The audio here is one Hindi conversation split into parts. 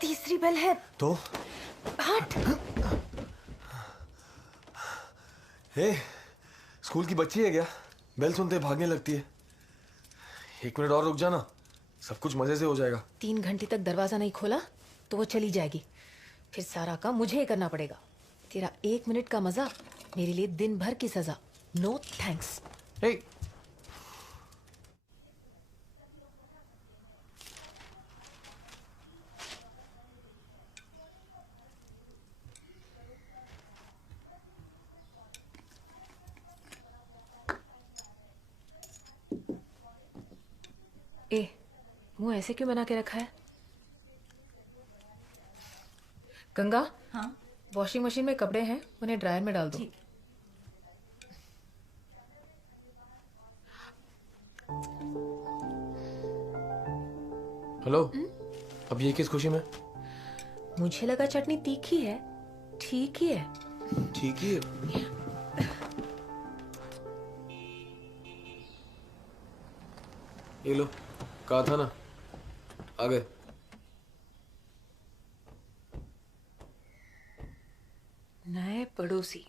तीसरी बेल है तो हट। हे, स्कूल की बच्ची है क्या? बेल सुनते भागने लगती है। 1 मिनट और रुक जाना, सब कुछ मजे से हो जाएगा। 3 घंटे तक दरवाजा नहीं खोला तो वो चली जाएगी, फिर सारा काम मुझे ही करना पड़ेगा। तेरा 1 मिनट का मजा मेरे लिए दिन भर की सजा। No thanks. हे, ए, मुंह ऐसे क्यों बना के रखा है? गंगा, हाँ वॉशिंग मशीन में कपड़े हैं, उन्हें ड्रायर में डाल दो। हेलो। अब ये किस खुशी में? मुझे लगा चटनी तीखी है। ठीक ही है। ठीक ही है। ये लो, कहा था ना, आ गए। नए पड़ोसी।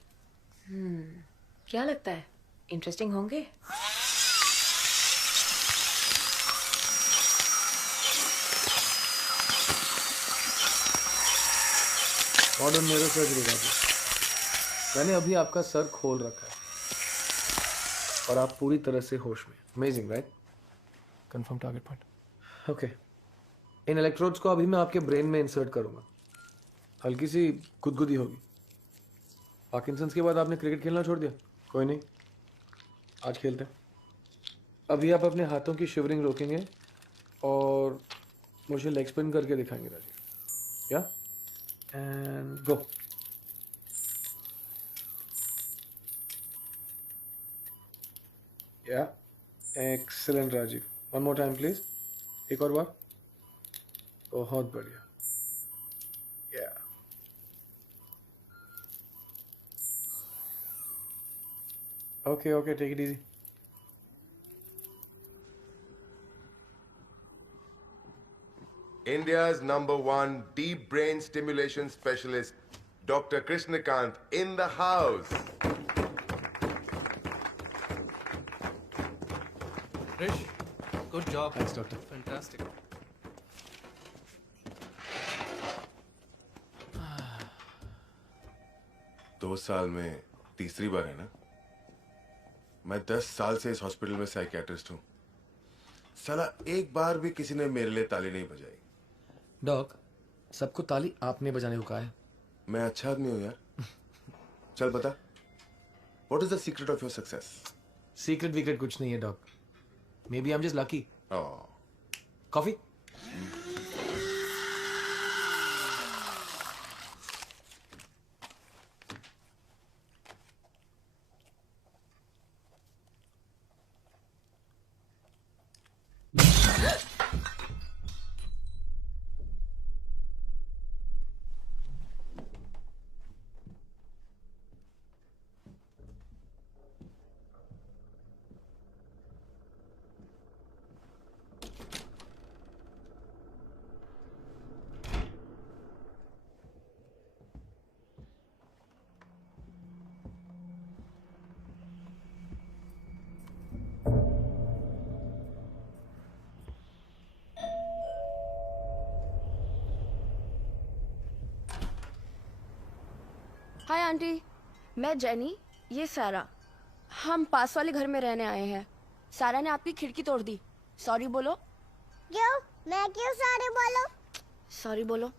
क्या लगता है, इंटरेस्टिंग होंगे? मॉडर्न न्यूरोसर्जरी बाबू, मैंने अभी आपका सर खोल रखा है और आप पूरी तरह से होश में। Amazing, right? Confirm target point. Okay, इन इलेक्ट्रोड्स को अभी मैं आपके ब्रेन में इंसर्ट करूंगा। हल्की सी गुदगुदी होगी। पार्किंसंस के बाद आपने क्रिकेट खेलना छोड़ दिया? कोई नहीं, आज खेलते हैं। अभी आप अपने हाथों की शिवरिंग रोकेंगे और मुझे लेग स्पिन करके दिखाएंगे राजीव। या and go. Yeah excellent Rajiv. One more time please. एक और बार। बहुत बढ़िया। Yeah okay okay, take it easy. India's #1 deep brain stimulation specialist, Dr. Krishnakant, in the house. Rish, good job. Thanks, doctor. Fantastic. दो साल में तीसरी बार है ना? मैं 10 साल से इस हॉस्पिटल में साइकियाट्रिस्ट हूँ। साला एक बार भी किसी ने मेरे लिए ताली नहीं बजाई। डॉक, सबको ताली आपने बजाने को कहा है। मैं अच्छा आदमी हूँ यार। चल बता, what is the secret of your success? Secret वीक्रेट कुछ नहीं है doc. May be I am just lucky. Coffee? Hi aunty, मैं जेनी, ये सारा। हम पास वाले घर में रहने आए हैं। सारा ने आपकी खिड़की तोड़ दी। सॉरी बोलो। क्यों? मैं क्यों सॉरी बोलो? सॉरी बोलो।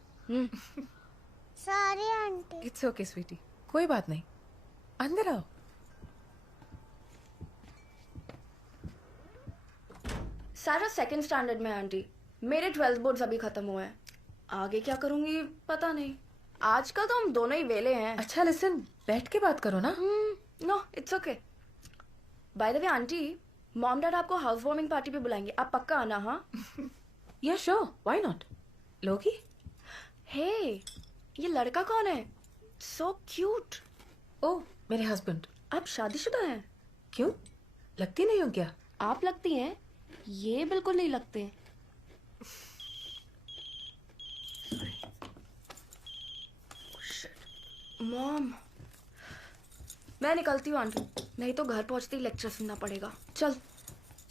Sorry aunty. It's okay sweetie, कोई बात नहीं, अंदर आओ। सारा सेकंड स्टैंडर्ड में है आंटी। मेरे 12th बोर्ड्स अभी खत्म हुए हैं। आगे क्या करूंगी पता नहीं। आजकल तो हम दोनों ही वेले हैं। अच्छा लिसन, बैठ के बात करो ना। No it's okay. By the way aunty, mom dad आपको हाउस वार्मिंग पार्टी पे बुलाएंगे, आप पक्का आना। हाँ या श्योर, व्हाई नॉट। लोगी? हे, ये लड़का कौन है? So cute. ओह, मेरे हस्बैंड। आप शादीशुदा हैं? क्यों, लगती नहीं हो क्या? आप लगती हैं, ये बिल्कुल नहीं लगते। मॉम, मैं निकलती हूँ आंटी, नहीं तो घर पहुंचते ही लेक्चर सुनना पड़ेगा। चल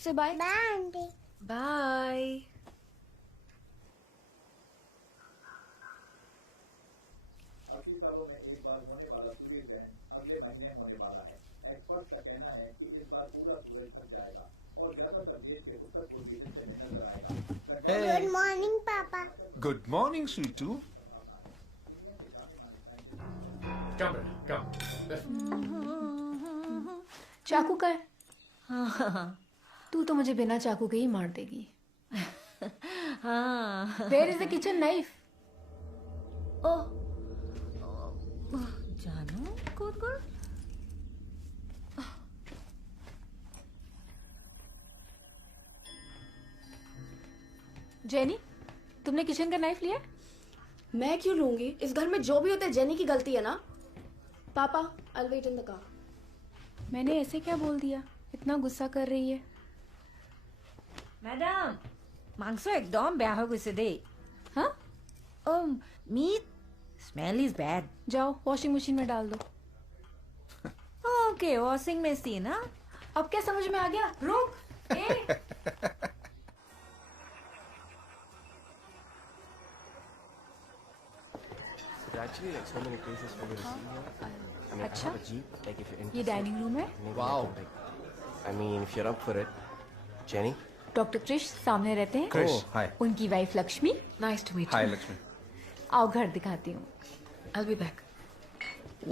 से बाय। Bye aunty. बाय। अगली सालों में एक बार होने वाला सूरज ग्रहण अगले महीने होने वाला है। एक्सपर्ट का कहना है कि इस बार पूरा सूरज ढक जाएगा और ज्यादातर देश के उत्तर पूर्वी हिस्से में नजर आएगा। गुड मॉर्निंग पापा। Good morning, sweetu. Come, come. चाकू का है? तू तो मुझे बिना चाकू के ही मार देगी। Where is the kitchen knife? ओह जानू कूद कूद। जेनी, तुमने किचन का नाइफ लिया? मैं क्यों लूंगी? इस घर में जो भी होता है जेनी की गलती है ना। पापा, I'll wait in the car. मैंने ऐसे क्या बोल दिया? इतना गुस्सा कर रही है। मैडम मांस एकदम बेया हो গৈছে দেই। हाँ? Meat smell is bad. जाओ वॉशिंग मशीन में डाल दो। Okay washing machine. हाँ अब क्या समझ में आ गया? रुक। ए! Actually, like so many places for me to see here. I mean, अच्छा? I have a jeep. Like if you're ये interested, डाइनिंग रूम है। maybe Wow. I can, like, I mean, if you're up for it, Jenny. Doctor Krish सामने रहते हैं। Krish, Oh. hi. उनकी wife Lakshmi. Nice to meet Hi, you. Lakshmi. आओ घर दिखाती हूँ। I'll be back.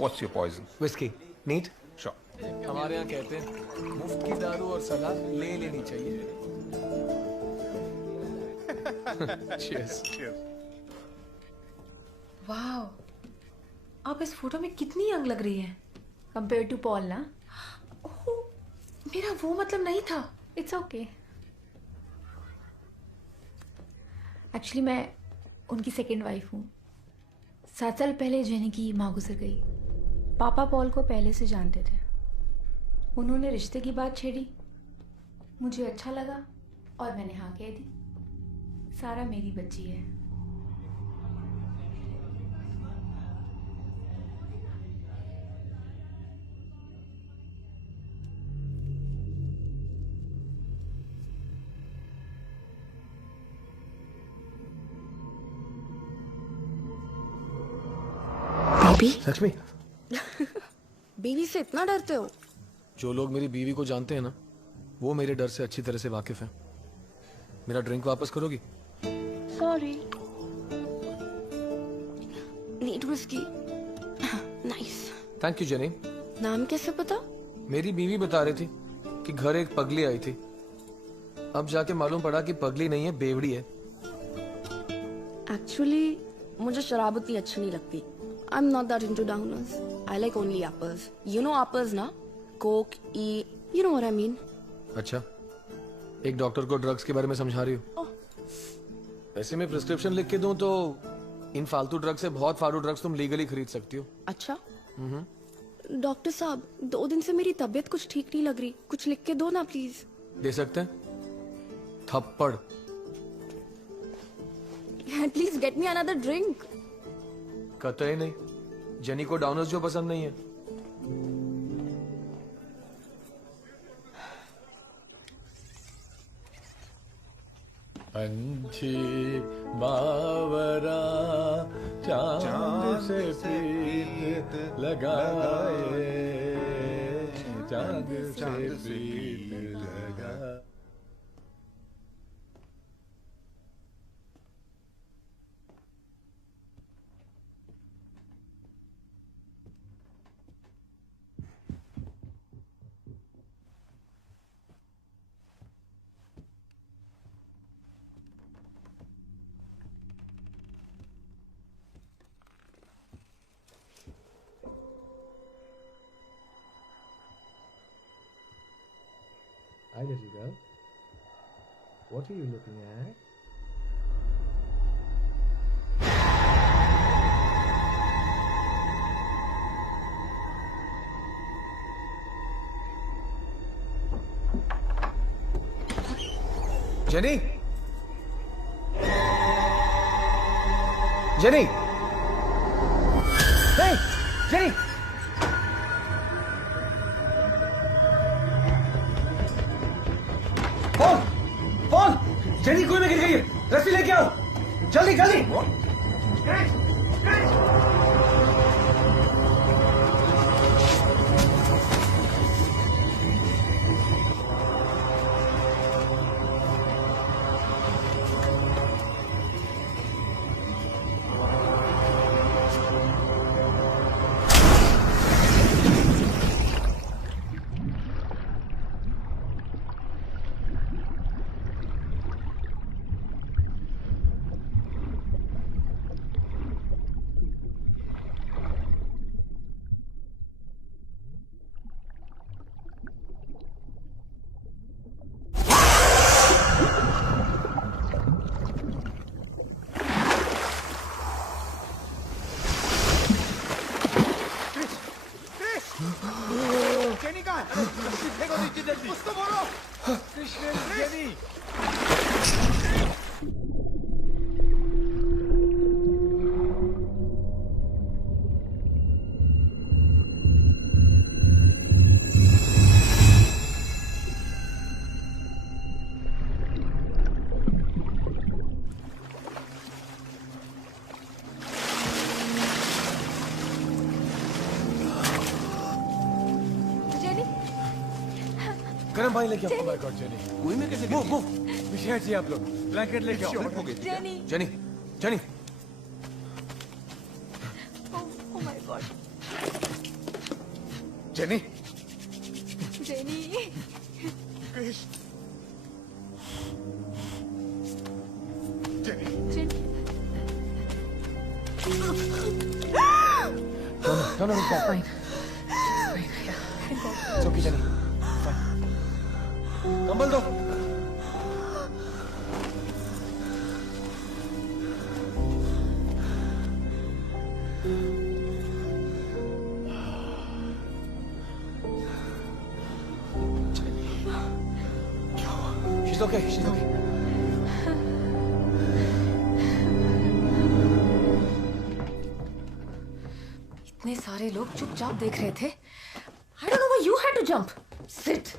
What's your poison? Whiskey. Neat? Sure. हमारे यहाँ कहते हैं मुफ्त की दारू और सलाह ले लेनी चाहिए। Cheers. वाह, आप इस फोटो में कितनी यंग लग रही हैं कंपेयर टू पॉल ना। ओह, मेरा वो मतलब नहीं था। It's okay. एक्चुअली मैं उनकी सेकेंड वाइफ हूँ। 7 साल पहले जेनी की माँ गुजर गई। पापा पॉल को पहले से जानते थे। उन्होंने रिश्ते की बात छेड़ी, मुझे अच्छा लगा और मैंने हाँ कह दी। सारा मेरी बच्ची है। बेबी, लक्ष्मी, बीवी से इतना डरते हो? जो लोग मेरी बीवी को जानते हैं ना, वो मेरे डर से अच्छी तरह से वाकिफ हैं। मेरा ड्रिंक वापस करोगी? Sorry. Need whisky. Nice. Thank you jenny. नाम कैसे पता? मेरी बीवी बता रही थी कि घर एक पगली आई थी। अब जाके मालूम पड़ा कि पगली नहीं है, बेवड़ी है। एक्चुअली मुझे शराब उतनी अच्छी नहीं लगती। I'm not that into downers. I like only uppers. You know uppers ना? Coke, E, you know what I mean? अच्छा, एक डॉक्टर को ड्रग्स के बारे में समझा रही हो? ऐसे में प्रिस्क्रिप्शन लिख के दूं तो इन फालतू ड्रग्स से बहुत फालतू ड्रग्स तुम लीगली खरीद सकती हो। अच्छा। डॉक्टर साहब, 2 दिन से मेरी तबीयत कुछ ठीक नहीं लग रही। कुछ लिख के दो ना प्लीज। दे सकते हैं? थप्पड़। Please get me another drink. कतई नहीं। जेनी को डाउनर्स जो पसंद नहीं है। पंछी बावरा चांद से प्रीत लगाए, चांद से प्रीत लगा। Hi, little girl. What are you looking at? Jenny! Jenny! Hey! Jenny Paul Paul jenny कुएं में गिर गई है, रस्सी लेके आओ जल्दी जल्दी। जेनी कहाँ है? फेंको नीचे जल्दी। उसको बोलो। कृष्ण, जेनी। गरम पानी लेके आओ। My God jenny. कुएं में कैसे गिर गई? पीछे हटिए आप लोग। ब्लैंकेट लेके आओ। Jenny Jenny jenny Oh my God. Jenny. Jenny. Krishna. Jenny. No, no, no, Fine. it's okay, Jenny. Fine. कंबल दो। She's okay, she's okay. इतने सारे लोग चुपचाप देख रहे थे। I don't know why you had to jump. Sit.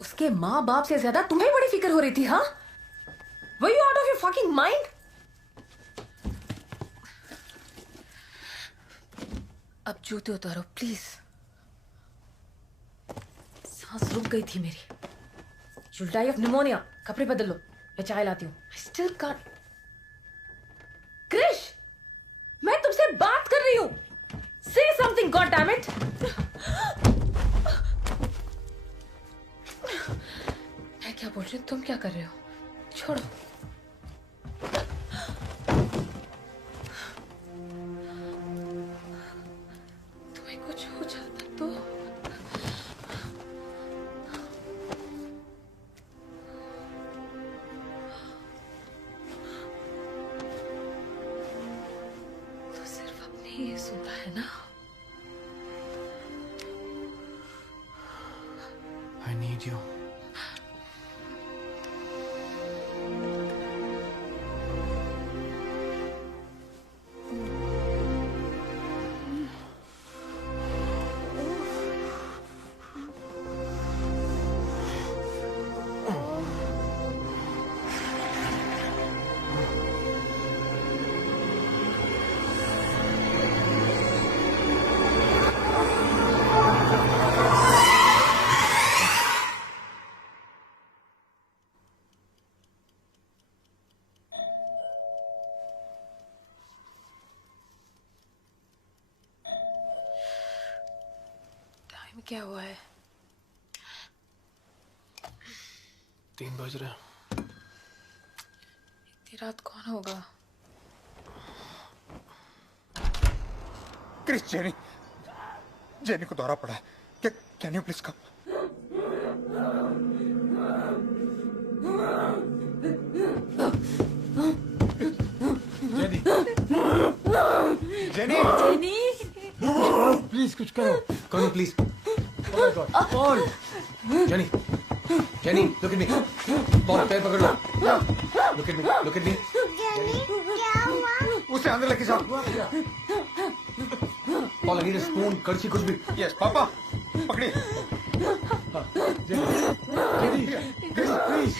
उसके माँ बाप से ज्यादा तुम्हें बड़ी फिक्र हो रही थी, हाँ? Were you out of your fucking mind? अब जूते उतारो प्लीज। सांस रुक गई थी मेरी। You'll die of pneumonia. कपड़े बदल लो, मैं चाय लाती हूँ। I still can't. क्रिश, मैं तुमसे बात कर रही हूँ। Say something, goddammit. मैं क्या बोल रही हूँ, तुम क्या कर रहे हो? छोड़ो। तुम्हें कुछ हो जाता तो? तो सिर्फ अपने ही सुनता है ना? I need you. क्या हुआ है? 3 बज रहे हैं। इतनी रात कौन होगा? Chris, jenny. जेनी को दौरा पड़ा है। Can you please come? Jenny. Jenny. Jenny. Please कुछ करो। करो please. Oh my God. Paul. Jenny. Jenny, look at me. Paul, पैर पकड़ लो. Look at me. Look at me. Jenny क्या हुआ? उसे अंदर लेके जाओ। Paul, I need a spoon, कड़छी कुछ भी. Yes, Papa. पकड़िए. Jenny, please.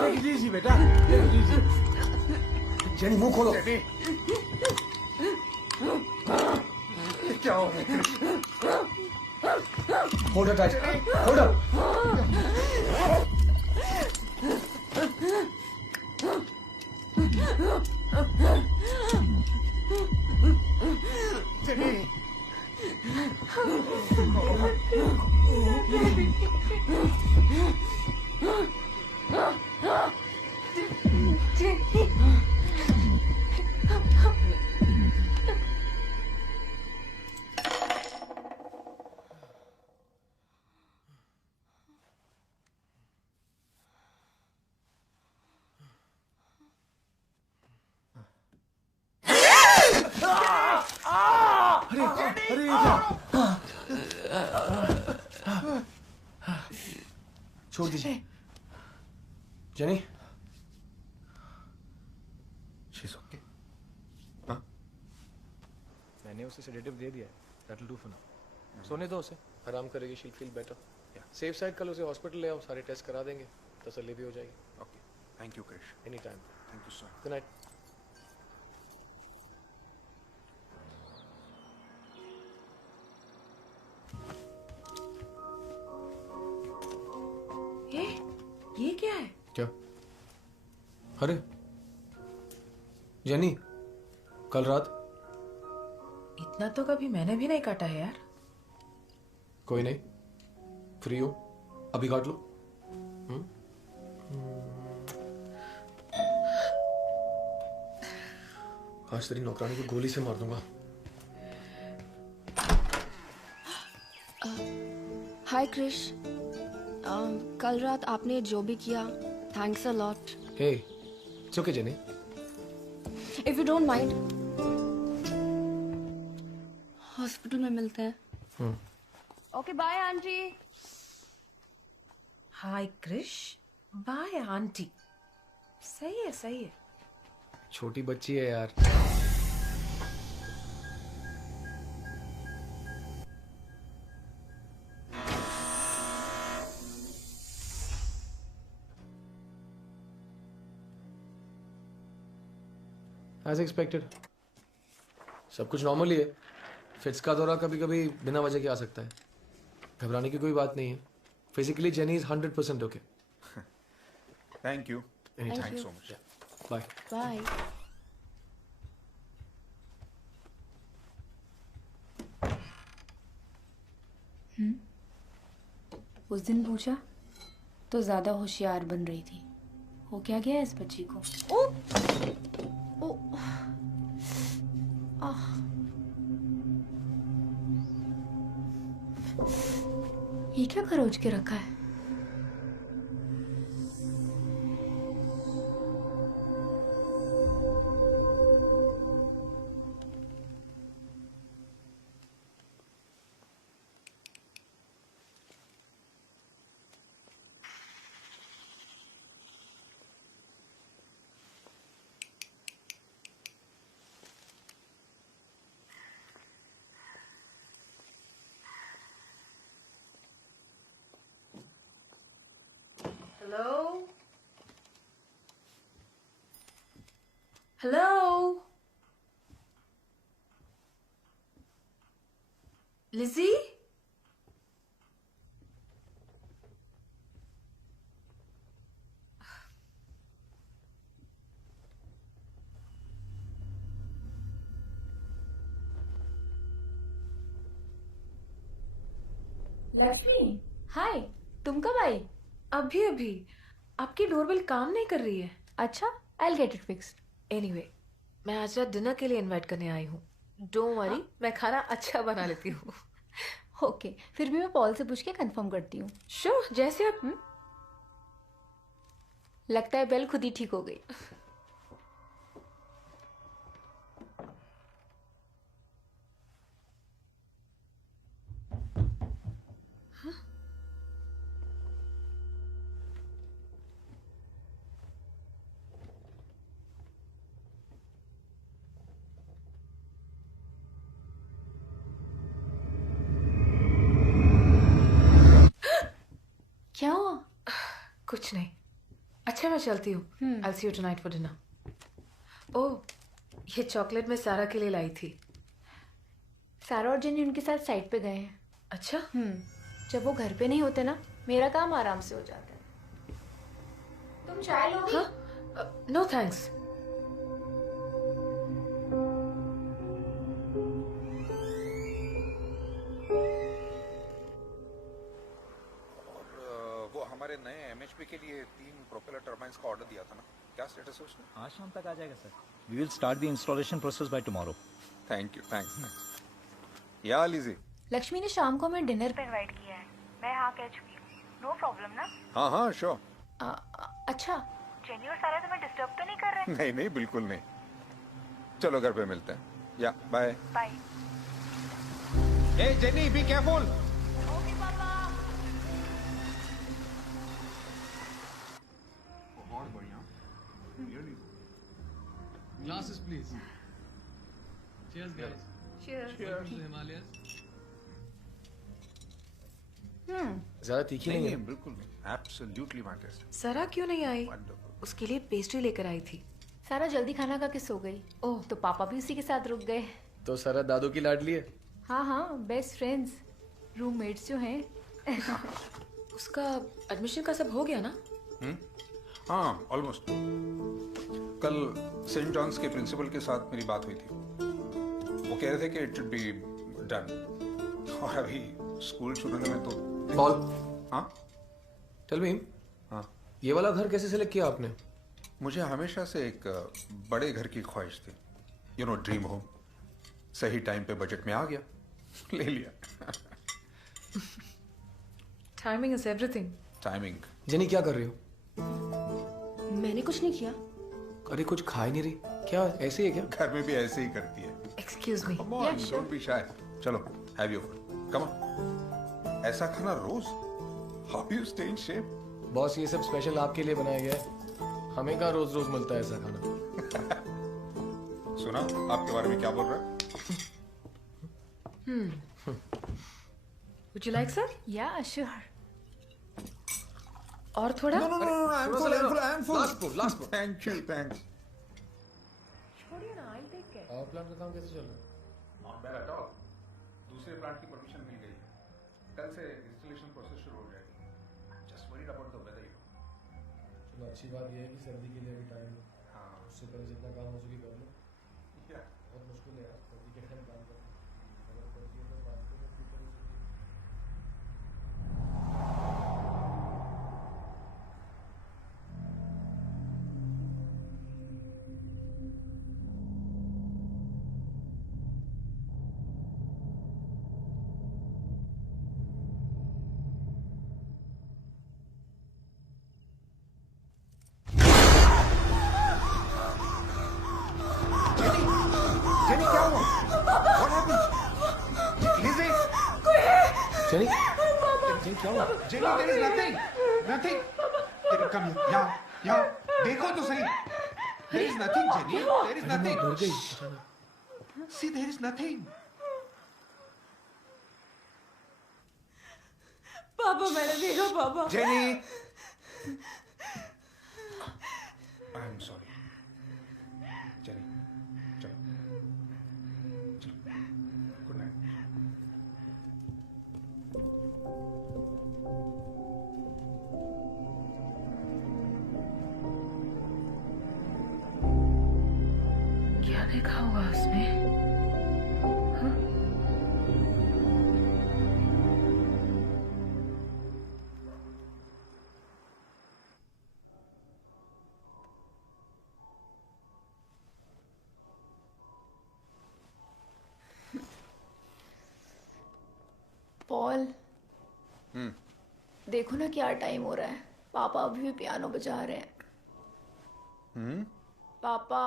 Take it easy, बेटा. Take it easy. Jenny, मुंह खोलो. Jenny. ये क्या हो रहा है? Hold her tight. Hold her. Jenny. अरे ये क्या? छोड़ दीजिए. Jenny. She's okay. मैंने उसे सेडेटिव दे दिया है. That'll do for now. सोने दो उसे. आराम करेगी. She'll feel better. Safe side कल उसे हॉस्पिटल ले आओ. सारे टेस्ट करा देंगे. तसल्ली भी हो जाएगी. Okay. Thank you, Krish. Any time. Thank you, sir. Good night. ये क्या है? क्या? अरे जेनी, कल रात. इतना तो कभी मैंने भी नहीं काटा है यार. कोई नहीं, फ्री हो अभी काट लो. आज तेरी नौकरानी को गोली से मार दूंगा. हाय क्रिश. कल रात आपने जो भी किया, thanks a lot. Hey, it's okay Jenny. If you don't mind, hospital में मिलते हैं. Okay bye aunty. Hi Krish. Bye aunty. सही है, सही है. छोटी बच्ची है यार. As expected. सब कुछ नॉर्मल ही है. फिट्स का दौरा कभी कभी बिना वजह के आ सकता है. घबराने की कोई बात नहीं है. Physically Jenny is 100% okay. Thank you. Thanks so much. Bye. Bye. उस दिन पूछा तो ज्यादा होशियार बन रही थी. हो क्या गया इस बच्ची को? ये क्या खरोच के रखा है? Hello? Hello? Lizzie? लक्ष्मी, हाय. तुम कब आई? अभी अभी. आपकी डोरबेल काम नहीं कर रही है. अच्छा, I'll get it fixed. Anyway, मैं आज रात डिनर के लिए इनवाइट करने आई हूँ. डोंट वरी, मैं खाना अच्छा बना लेती हूँ. ओके, फिर भी मैं पॉल से पूछ के कंफर्म करती हूँ. श्योर, जैसे आप. लगता है बेल खुद ही ठीक हो गई. क्या हुआ? कुछ नहीं. अच्छा मैं चलती हूँ. I'll see you tonight for dinner. ओह, ये चॉकलेट मैं सारा के लिए लाई थी. सारा और जेनी उनके साथ साइड पे गए हैं. अच्छा. जब वो घर पे नहीं होते ना, मेरा काम आराम से हो जाता है. तुम चाय लोगी? हाँ? No thanks. वो हमारे नए एमएचपी के लिए 3 प्रोपेलर टर्बाइंस का ऑर्डर दिया था ना, क्या स्टेटस है उसका? आज शाम तक आ जाएगा sir. We will start the installation process by tomorrow. Thank you, thanks. Yeah लीजिए. लक्ष्मी ने शाम को हमें डिनर पे इनवाइट किया है. मैं हाँ कह चुकी हूँ. नो प्रॉब्लम ना? हाँ श्योर. अच्छा. जेनी और सारा तुम्हें डिस्टर्ब तो नहीं कर रहे? नहीं नहीं, बिल्कुल नहीं. चलो घर पे मिलते हैं. Yeah bye. बाय. ए जेनी, बी केयरफुल. ओके पापा. बहुत बढ़िया. Glasses, please. Cheers, guys. Cheers. Welcome to the Himalayas. ज्यादा तीखी नहीं है. बिल्कुल नहीं. Absolutely my taste. सारा क्यों नहीं आई? उसके लिए पेस्ट्री लेकर आई थी. सारा जल्दी खाना खा के सो गई. ओह, तो पापा भी उसी के साथ रुक गए. तो सारा दादू की लाडली है. हाँ, बेस्ट फ्रेंड्स, रूममेट्स जो हैं. उसका एडमिशन का सब हो गया ना? हाँ, ऑलमोस्ट. कल सेंट जॉन्स के प्रिंसिपल के साथ मेरी बात हुई थी. वो कह रहे थे कि इट शुड बी डन. और अभी स्कूल शुरू होने में तो. पॉल. हाँ. Tell me. हाँ. ये वाला घर कैसे सिलेक्ट किया आपने? मुझे हमेशा से एक बड़े घर की ख्वाहिश थी. You know, dream home. सही टाइम पे बजट में आ गया. ले लिया. Timing is everything. Timing. Jenny क्या कर रही हो? मैंने कुछ नहीं किया. अरे कुछ खा ही नहीं रही क्या? ऐसे ही है क्या? घर में भी ऐसे ही करती है. Excuse me. Come on, don't be shy. चलो, have your food. Come on. ऐसा खाना रोज? How you stay in shape? Boss, ये सब स्पेशल आपके लिए बनाया गया है. हमें कहाँ रोज रोज मिलता है ऐसा खाना. सुना आपके बारे में क्या बोल रहा है? Would you like sir? Yeah, sure. और थोड़ा? No, I'm full. Last food. Thank you, thanks. छोड़िए ना, I'll take care. Power plant का काम कैसे चल रहा है? Not bad at all. दूसरे प्लांट की परमिशन मिल गई. कल से इंस्टॉलेशन प्रोसेस शुरू हो जाएगी. Just worried about the weather. चलो, अच्छी बात ये है कि सर्दी के लिए भी टाइम है. हाँ. उससे पहले जितना काम हो सके कर लो. Yeah. बहुत मुश्किल है यार सर्दी के टाइम काम करना. अगर सर्दी है तो बात करो फिर करो सर्दी. जेनी क्या हुआ? What happened? Lizzie? जेनी क्या हुआ? Jenny, there is nothing. Come here. यहाँ. देखो तो सही. There is nothing, Jenny. There is nothing. डर गई अचानक. See, there is nothing. पापा, मैंने देखा पापा. Jenny. I'm sorry. Jenny, चलो. Good night. क्या देखा होगा उसने? हाँ? पॉल, देखो ना क्या टाइम हो रहा है. पापा अभी भी पियानो बजा रहे हैं. पापा.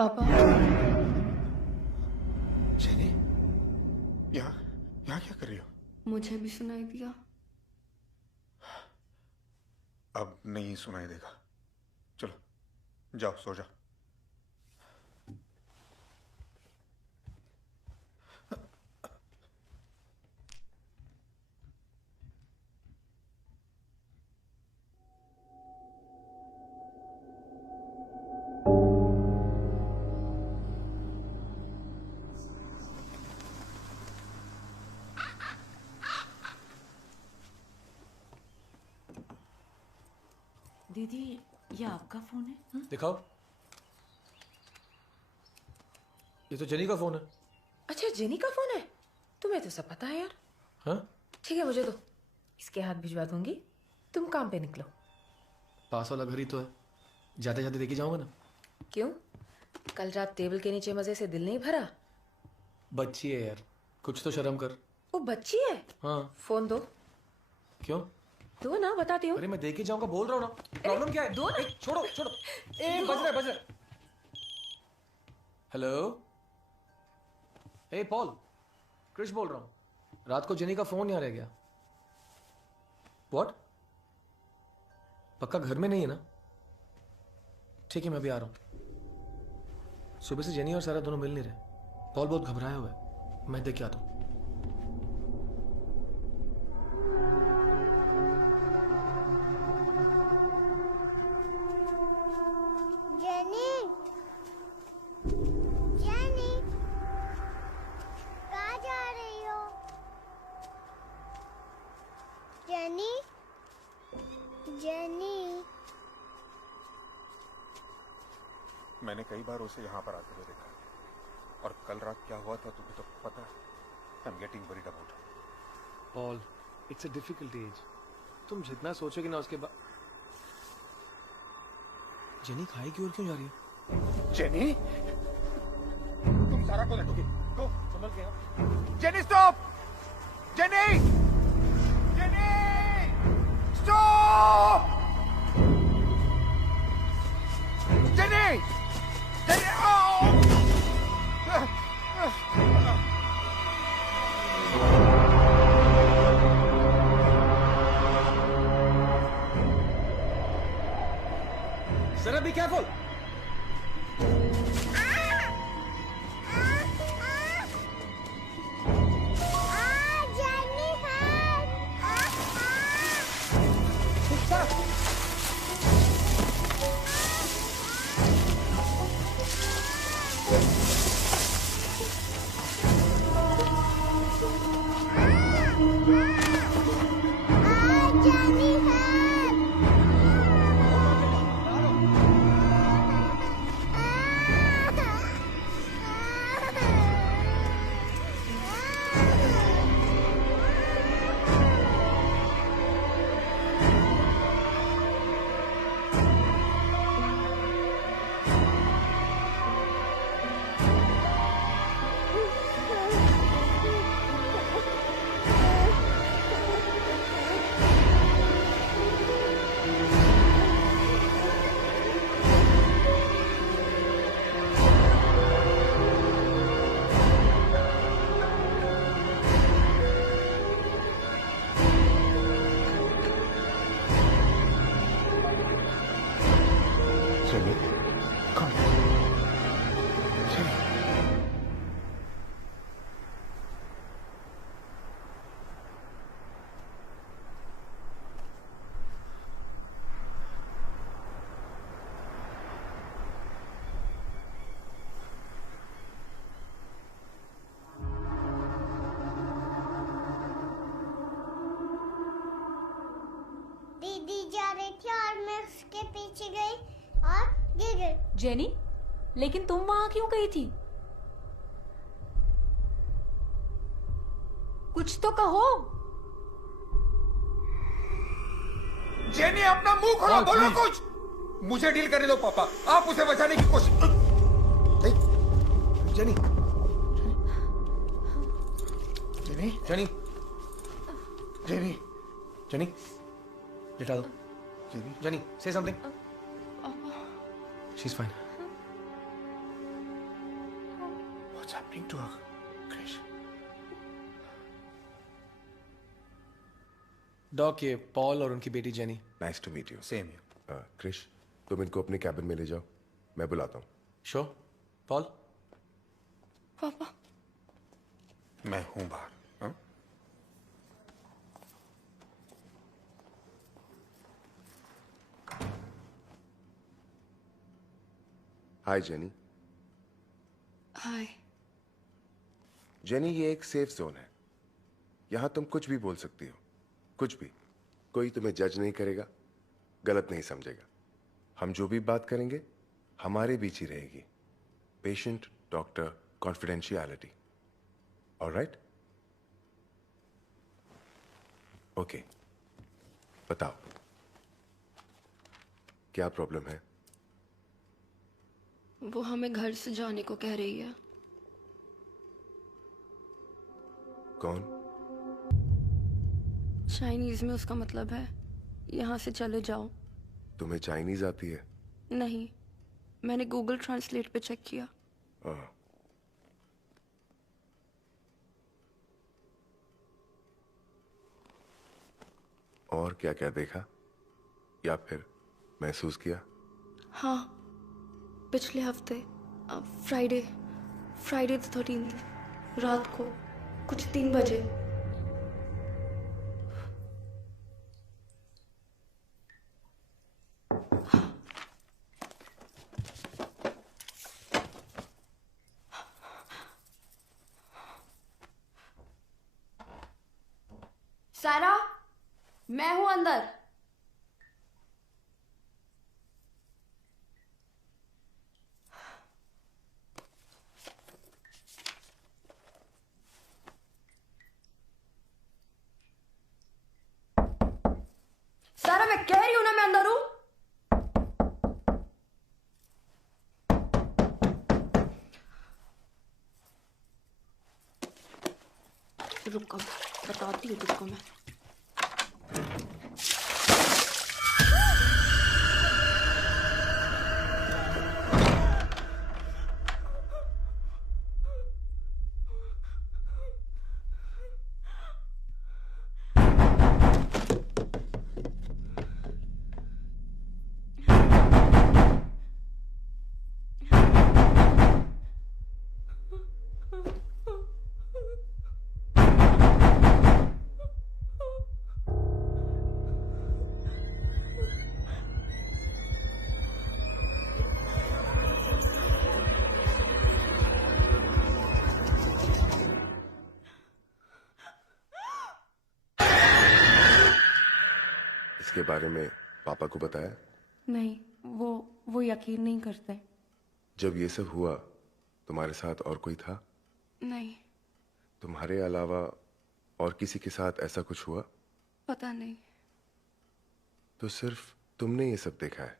पापा जेनी, यहाँ यहाँ क्या कर रही हो? मुझे भी सुनाई दिया। अब नहीं सुनाई देगा। चलो जाओ सो जाओ। दीदी ये आपका फोन है? दिखाओ। ये तो जेनी का फोन है। अच्छा जेनी का फोन है? तुम्हें तो सब पता है यार। हाँ? ठीक है मुझे दो, इसके हाथ भिजवा दूंगी, तुम काम पे निकलो। पास वाला घर ही तो है, जाते जाते देखे जाऊंगा ना। क्यों, कल रात टेबल के नीचे मजे से दिल नहीं भरा? बच्ची है यार, कुछ तो शर्म कर। वो बच्ची है? हाँ। फोन दो। क्यों? दो ना, बताती हूँ। अरे मैं देखे जाऊंगा बोल रहा हूँ ना। प्रॉब्लम क्या है? दो ना। छोड़ो छोड़ो। बज रहा है। हेलो, ए पॉल, क्रिश बोल रहा हूँ। रात को जेनी का फोन यहाँ रह गया। व्हाट? पक्का घर में नहीं है ना? ठीक है मैं अभी आ रहा हूँ। सुबह से जेनी और सारा दोनों मिल नहीं रहे। पॉल बहुत घबराया हुआ है, मैं देख के आता हूँ। जेनी, जेनी, कहाँ जा रही हो? Jenny, jenny. मैंने कई बार उसे यहाँ पर आते हुए देखा और कल रात क्या हुआ था तुम्हें तो पता है। I am getting worried about it. Paul, it's a difficult age. तुम जितना सोचोगे ना उसके बाद। जेनी खाई की ओर क्यों जा रही है? जेनी, तुम सारा को देखोगे। गो, संभल गया। Jenny stop! Jenny! Jenny! Stop! Jenny! Jenny! Sarah, be careful! दीदी जा रही थी और मैं उसके पीछे गई और गिर गई। जेनी, लेकिन तुम वहां क्यों गई थी? कुछ तो कहो। जेनी अपना मुंह खोलो, बोलो कुछ। मुझे डील करने दो पापा, आप उसे बचाने की कोशिश। Jenny, Jenny, Jenny, Jenny, Jenny, लिटा दो। Jenny, Jenny, say something. She's fine. Bring to her, Krish. Doc, ये पॉल और उनकी बेटी Jenny. Nice to meet you. Same here. Krish, तुम इनको अपने कैबिन में ले जाओ, मैं बुलाता हूँ। श्योर। पॉल, पापा मैं हूं बाहर। हाँ? हाय जेनी। हाय। जेनी, ये एक सेफ जोन है। यहां तुम कुछ भी बोल सकती हो, कुछ भी। कोई तुम्हें जज नहीं करेगा, गलत नहीं समझेगा। हम जो भी बात करेंगे हमारे बीच ही रहेगी। Patient, doctor, confidentiality. Alright? Okay, बताओ क्या प्रॉब्लम है? वो हमें घर से जाने को कह रही है। कौन? चाइनीज में उसका मतलब है यहाँ से चले जाओ। तुम्हें चाइनीज आती है? नहीं, मैंने गूगल ट्रांसलेट पे चेक किया। और क्या क्या देखा या फिर महसूस किया? हाँ, पिछले हफ्ते फ्राइडे द 13th रात को कुछ 3 बजे। सारा, मैं हूं अंदर। सारा, मैं कह रही हूं ना मैं अंदर हूं। रुको, बताती हूँ तुझको मैं। इसके बारे में पापा को बताया? नहीं, वो यकीन नहीं करते। जब ये सब हुआ तुम्हारे साथ और कोई था? नहीं। तुम्हारे अलावा और किसी के साथ ऐसा कुछ हुआ? पता नहीं। तो सिर्फ तुमने ये सब देखा है?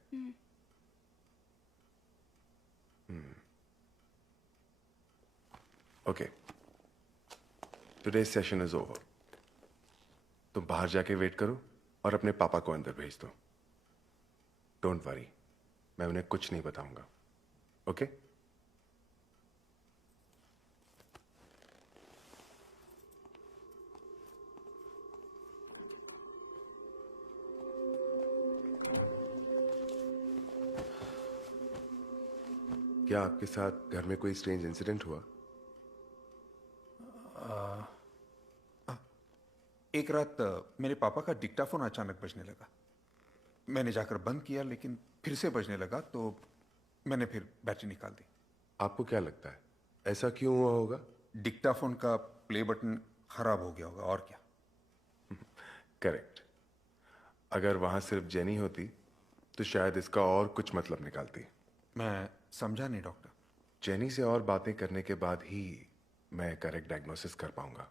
Okay, today's session is over. तुम बाहर जाके वेट करो और अपने पापा को अंदर भेज दो। डोंट वरी, मैं उन्हें कुछ नहीं बताऊंगा। ओके? क्या आपके साथ घर में कोई स्ट्रेंज इंसिडेंट हुआ? एक रात मेरे पापा का डिक्टाफोन अचानक बजने लगा। मैंने जाकर बंद किया, लेकिन फिर से बजने लगा, तो मैंने फिर बैटरी निकाल दी। आपको क्या लगता है ऐसा क्यों हुआ होगा? डिक्टाफोन का प्ले बटन खराब हो गया होगा, और क्या। करेक्ट। अगर वहां सिर्फ जेनी होती तो शायद इसका और कुछ मतलब निकालती। मैं समझा नहीं डॉक्टर। जेनी से और बातें करने के बाद ही मैं करेक्ट डायग्नोसिस कर पाऊंगा।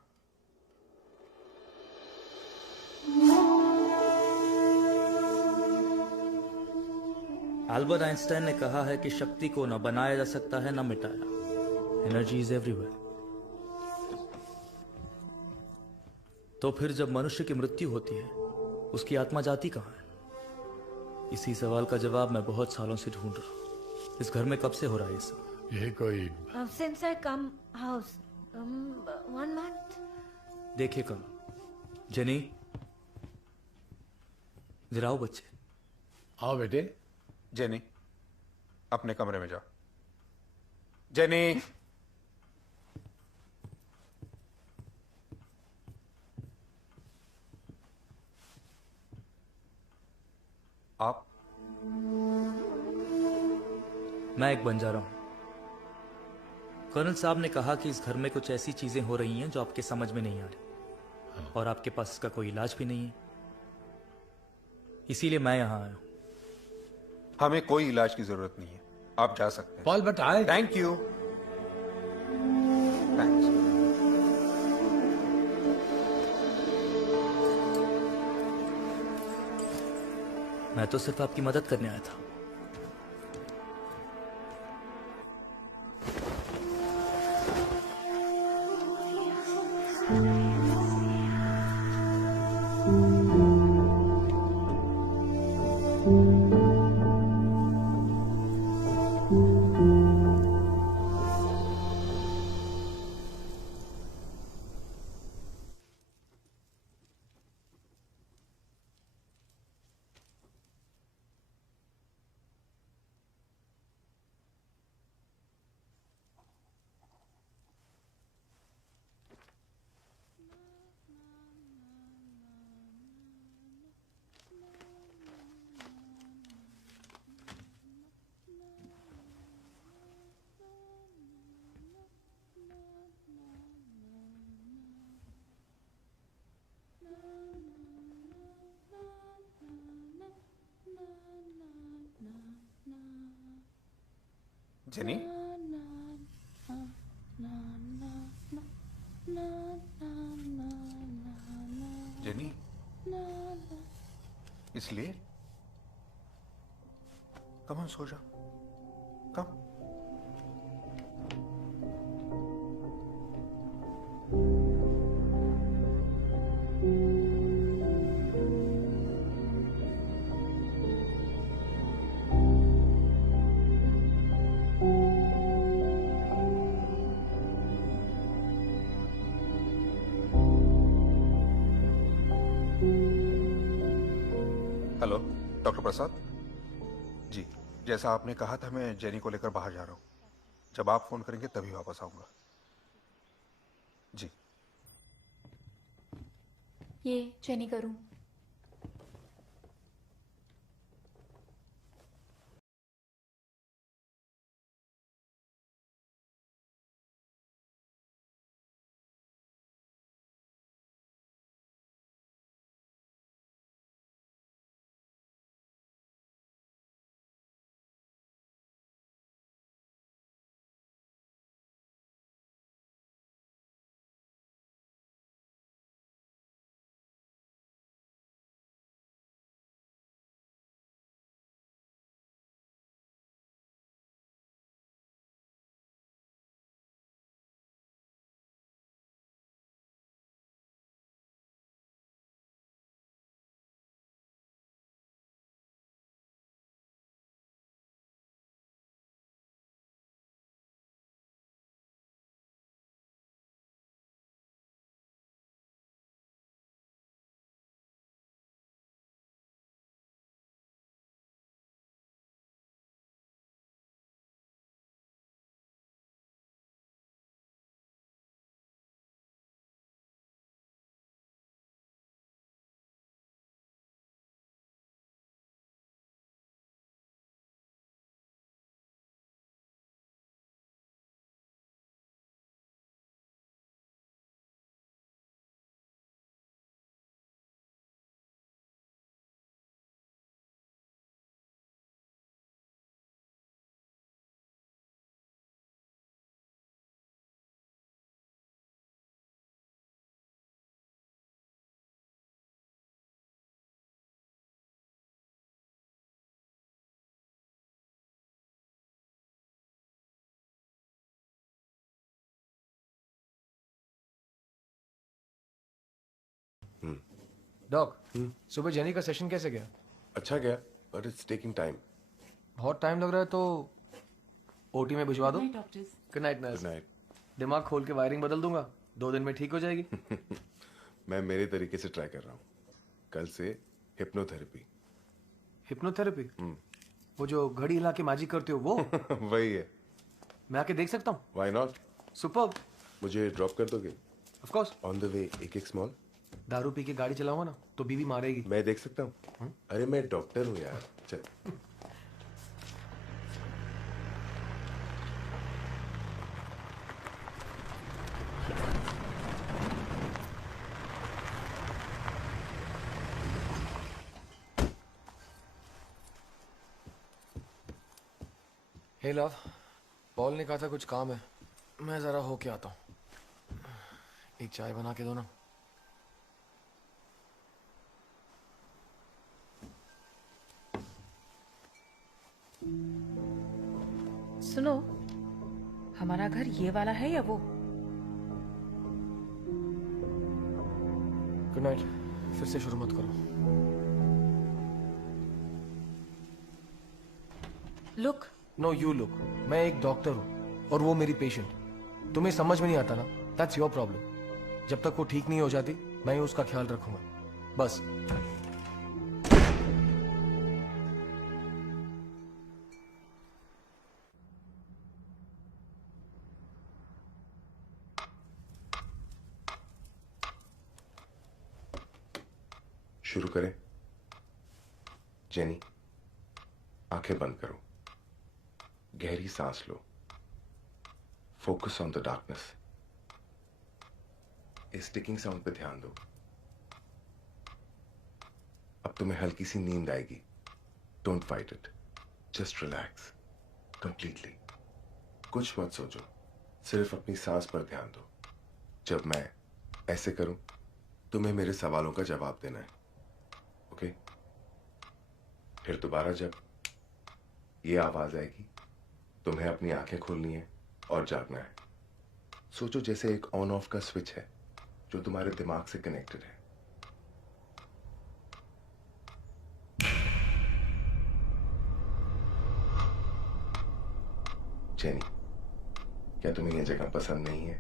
अल्बर्ट आइंस्टाइन ने कहा है कि शक्ति को न बनाया जा सकता है न मिटाया। Energy is everywhere. तो फिर जब मनुष्य की मृत्यु होती है, उसकी आत्मा जाती कहां है? इसी सवाल का जवाब मैं बहुत सालों से ढूंढ रहा हूं। इस घर में कब से हो रहा है ये सब? ये कोई Since I come house, 1 month. देखिए कल जेनी, जरा आओ बच्चे। आओ बेटे। जेनी, अपने कमरे में जाओ। जेनी। आप? मैं एक बंजारा हूं। कर्नल साहब ने कहा कि इस घर में कुछ ऐसी चीजें हो रही हैं जो आपके समझ में नहीं आ रही, और आपके पास इसका कोई इलाज भी नहीं है, इसीलिए मैं यहां आया हूं। हमें कोई इलाज की जरूरत नहीं है, आप जा सकते हैं। Paul but I thank you. Thanks. मैं तो सिर्फ आपकी मदद करने आया था। जेनी, जेनी, इसलिए कम सो जा। कम। Hello, doctor Prasad ji. जैसा आपने कहा था, मैं जेनी को लेकर बाहर जा रहा हूं। जब आप फोन करेंगे तभी वापस आऊंगा। जी। ये जेनी करूं? डॉक, सुबह जेनी का सेशन कैसे गया? अच्छा गया, बट इट्स टेकिंग टाइम। बहुत टाइम लग रहा है तो ओटी में भिजवा दो। Doctors. Good night nurse. Good night. दिमाग खोल के वायरिंग बदल दूंगा, 2 दिन में ठीक हो जाएगी। मैं मेरे तरीके से ट्राई कर रहा हूँ। कल से हिप्नोथेरेपी। हिप्नोथेरेपी? वो जो घड़ी हिला के मैजिक करते हो वो? वही है। मैं आके देख सकता हूँ? Why not? सुपर्ब। मुझे ड्रॉप कर दोगे? Of course. On the way एक स्मॉल। दारू पी के गाड़ी चलाऊंगा ना तो बीवी मारेगी। मैं देख सकता हूँ? अरे मैं डॉक्टर हूँ यार, चल। हे लव, पॉल ने कहा था कुछ काम है, मैं जरा होके आता हूँ। एक चाय बना के दो ना। सुनो, हमारा घर ये वाला है या वो? Good night. फिर से शुरू मत करो। लुक। No you look. मैं एक डॉक्टर हूँ और वो मेरी पेशेंट। तुम्हें समझ में नहीं आता ना, दैट्स योर प्रॉब्लम। जब तक वो ठीक नहीं हो जाती मैं ही उसका ख्याल रखूंगा, बस। शुरू करें? जेनी, आंखें बंद करो, गहरी सांस लो, फोकस ऑन द डार्कनेस। इस टिकिंग साउंड पे ध्यान दो। अब तुम्हें हल्की सी नींद आएगी। Don't fight it, just relax completely. कुछ मत सोचो, सिर्फ अपनी सांस पर ध्यान दो। जब मैं ऐसे करूं तुम्हें मेरे सवालों का जवाब देना है, ओके? फिर दोबारा जब ये आवाज आएगी तुम्हें अपनी आंखें खोलनी है और जागना है। सोचो जैसे एक ऑन ऑफ का स्विच है जो तुम्हारे दिमाग से कनेक्टेड है। जेनी, क्या तुम्हें यह जगह पसंद नहीं है?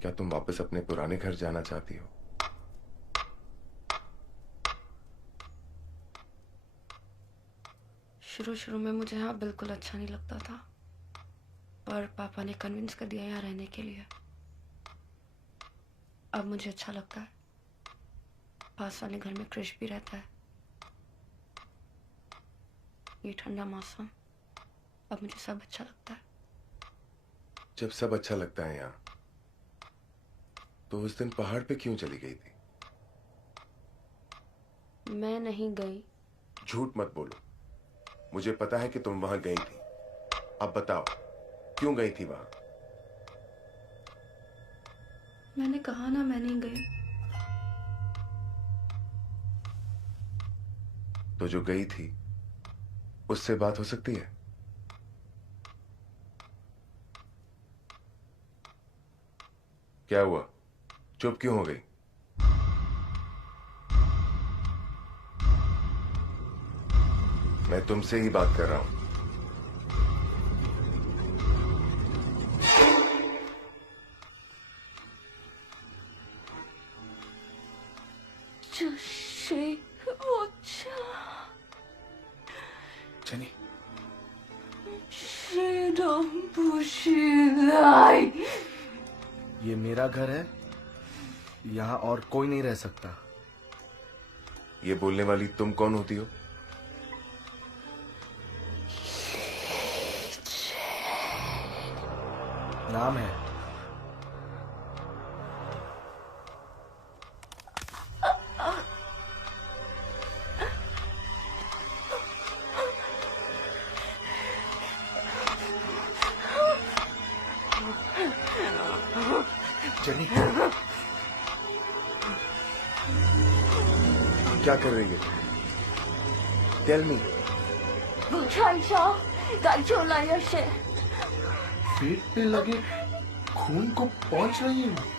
क्या तुम वापस अपने पुराने घर जाना चाहती हो? शुरू में मुझे यहाँ बिल्कुल अच्छा नहीं लगता था, पर पापा ने कन्विंस कर दिया यहाँ रहने के लिए। अब मुझे अच्छा लगता है। पास वाले घर में क्रिश भी रहता है। ये ठंडा मौसम, अब मुझे सब अच्छा लगता है। जब सब अच्छा लगता है यहाँ, तो उस दिन पहाड़ पे क्यों चली गई थी? मैं नहीं गई। झूठ मत बोलो, मुझे पता है कि तुम वहां गई थी। अब बताओ क्यों गई थी वहां? मैंने कहा ना मैं नहीं गई। तो जो गई थी उससे बात हो सकती है? क्या हुआ, चुप क्यों हो गई? मैं तुमसे ही बात कर रहा हूं। जेनी, ये मेरा घर है, यहाँ और कोई नहीं रह सकता। ये बोलने वाली तुम कौन होती हो? नाम है। जेनी, क्या कर रही है? Tell me. पेट पे लगे खून को पहुंच रही है।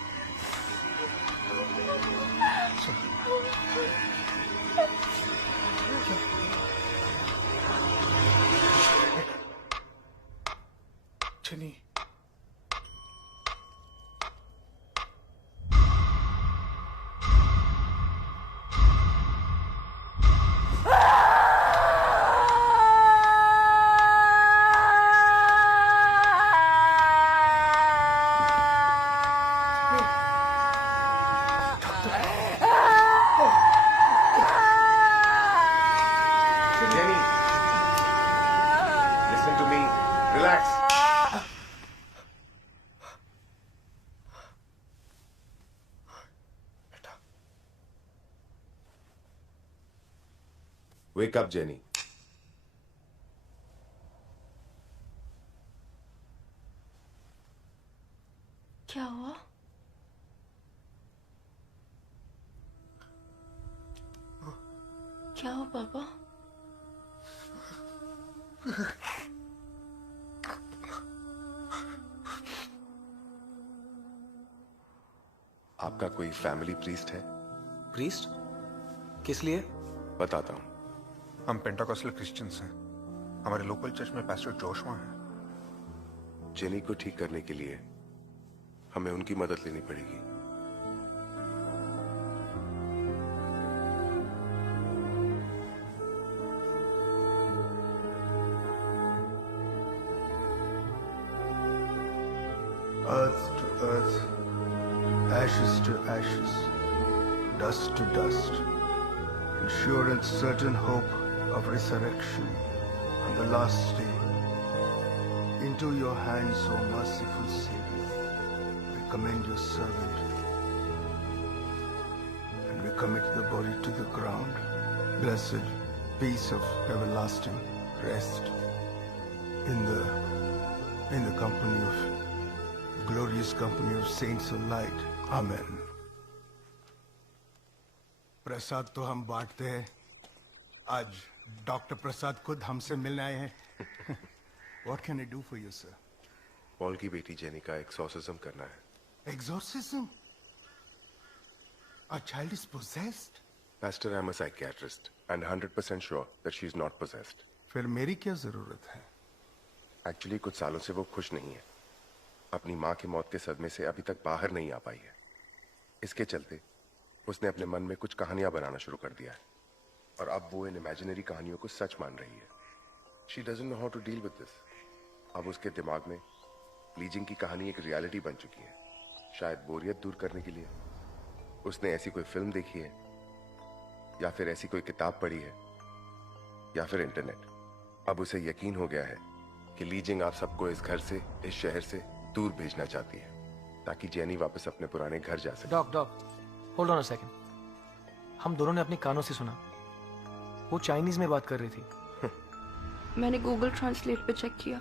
Wake up jenny. क्या हुआ? क्या हुआ पापा? आपका कोई फैमिली प्रीस्ट है? प्रीस्ट? किस लिए? बताता हूं। हम पेंटाकोस्टल क्रिश्चियंस हैं। हमारे लोकल चर्च में पास्टर जोशुआ हैं। जेनी को ठीक करने के लिए हमें उनकी मदद लेनी पड़ेगी। Earth to earth, ashes to ashes, dust to dust, in sure and certain hope of resurrection on the last day. Into your hands, O merciful Savior, we commend your servant, and we commit the body to the ground. Blessed peace of everlasting rest in the company of glorious company of saints of light. Amen. प्रसाद तो हम बांटते हैं। आज डॉक्टर प्रसाद खुद हमसे मिलने आए हैं। What can I do for you, sir? Paul की बेटी जेनी का एक्सॉर्सिज्म करना है। Exorcism? A child is possessed? Pastor, I'm a psychiatrist and 100% sure that she's not possessed. फिर मेरी क्या जरूरत है? Actually, कुछ सालों से वो खुश नहीं है। अपनी माँ की मौत के सदमे से अभी तक बाहर नहीं आ पाई है। इसके चलते उसने अपने मन में कुछ कहानियां बनाना शुरू कर दिया है और अब वो इन इमेजिनरी कहानियों को सच मान रही है। She doesn't know how to deal with this. अब उसके दिमाग में लीजिंग की कहानी एक रियलिटी बन चुकी है। शायद बोरियत दूर करने के लिए उसने ऐसी कोई फिल्म देखी है या फिर ऐसी कोई किताब पढ़ी है या फिर इंटरनेट। अब उसे यकीन हो गया है कि लीजिंग आप सबको इस घर से, इस शहर से दूर भेजना चाहती है ताकि जेनी वापस अपने पुराने घर जा सके। Doc hold on a second. हम दोनों ने अपने कानों से सुना, वो चाइनीज में बात कर रही थी। मैंने गूगल ट्रांसलेट पे चेक किया।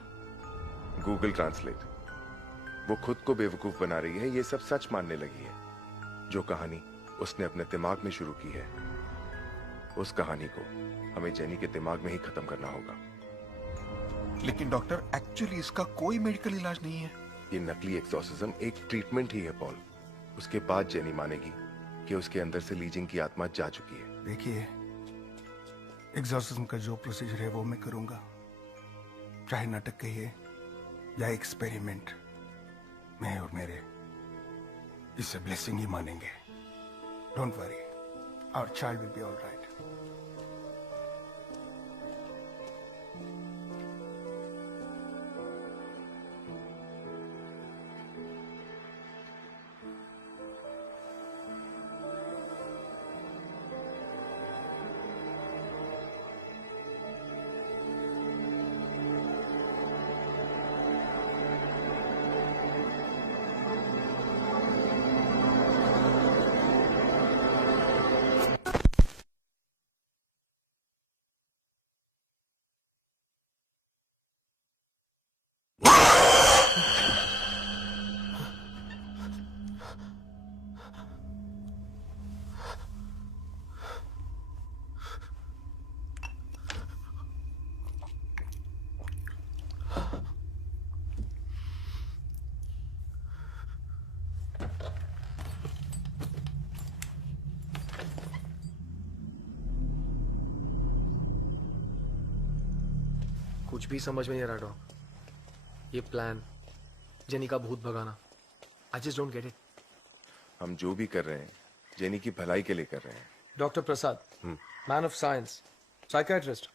Google translate? वो खुद को बेवकूफ बना रही है, ये सब सच मानने लगी है। जो कहानी उसने अपने दिमाग में शुरू की है, उस कहानी को हमें जेनी के दिमाग में ही खत्म करना होगा। लेकिन डॉक्टर, एक्चुअली इसका कोई मेडिकल इलाज नहीं है। ये नकली एक्सॉर्सिज्म एक ट्रीटमेंट ही है पॉल। उसके बाद जेनी मानेगी कि उसके अंदर से लीजिंग की आत्मा जा चुकी है। देखिए, एग्जॉर्सिज्म का जो प्रोसीजर है वो मैं करूंगा, चाहे नाटक कहिए या एक्सपेरिमेंट। मैं और मेरे इसे ब्लेसिंग ही मानेंगे। Don't worry, our child will be alright. कुछ भी समझ में नहीं आ रहा डॉक। ये प्लान, जेनी का भूत भगाना, I just don't get it. हम जो भी कर रहे हैं जेनी की भलाई के लिए कर रहे हैं। Doctor Prasad, man of science, psychiatrist,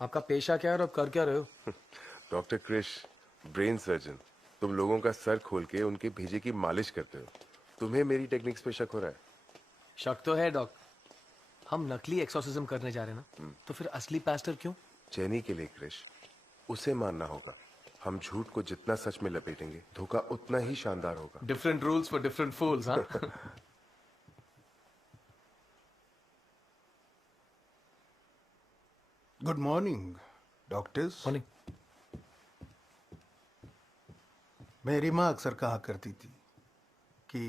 आपका पेशा क्या है और आप कर क्या रहे हो? Doctor Krish, brain surgeon. तुम लोगों का सर खोल के उनके भेजे की मालिश करते हो। तुम्हें मेरी टेक्निक्स पे शक हो रहा है? शक तो है डॉक। हम नकली एक्सॉर्सिज्म करने जा रहे हैं ना, तो फिर असली पास्टर क्यों? जेनी के लिए क्रिश, उसे मानना होगा। हम झूठ को जितना सच में लपेटेंगे, धोखा उतना ही शानदार होगा। डिफरेंट रूल्स फॉर डिफरेंट फूल्स, हाँ? Good morning doctors. मॉर्निंग। मेरी माँ अक्सर कहा करती थी कि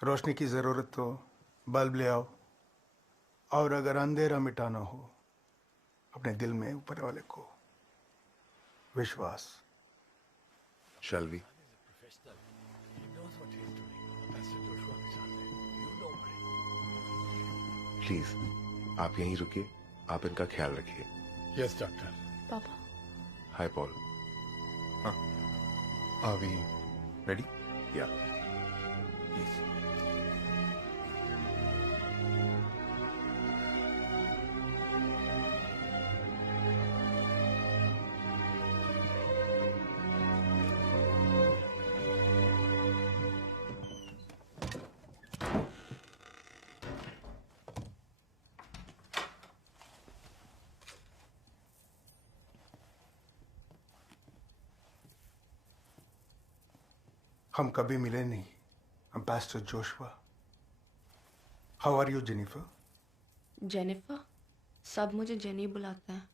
रोशनी की ज़रूरत तो बल्ब ले आओ, और अगर अंधेरा मिटाना हो अपने दिल में ऊपर वाले को विश्वास। Shall we? प्लीज आप यहीं रुकिए, आप इनका ख्याल रखिए। Yes doctor. पापा। हाय पॉल। हाँ, आर वी रेडी? या प्लीज। हम कभी मिले नहीं। I'm Pastor Joshua. How are you, Jennifer? Jennifer? सब मुझे जेनी बुलाते हैं।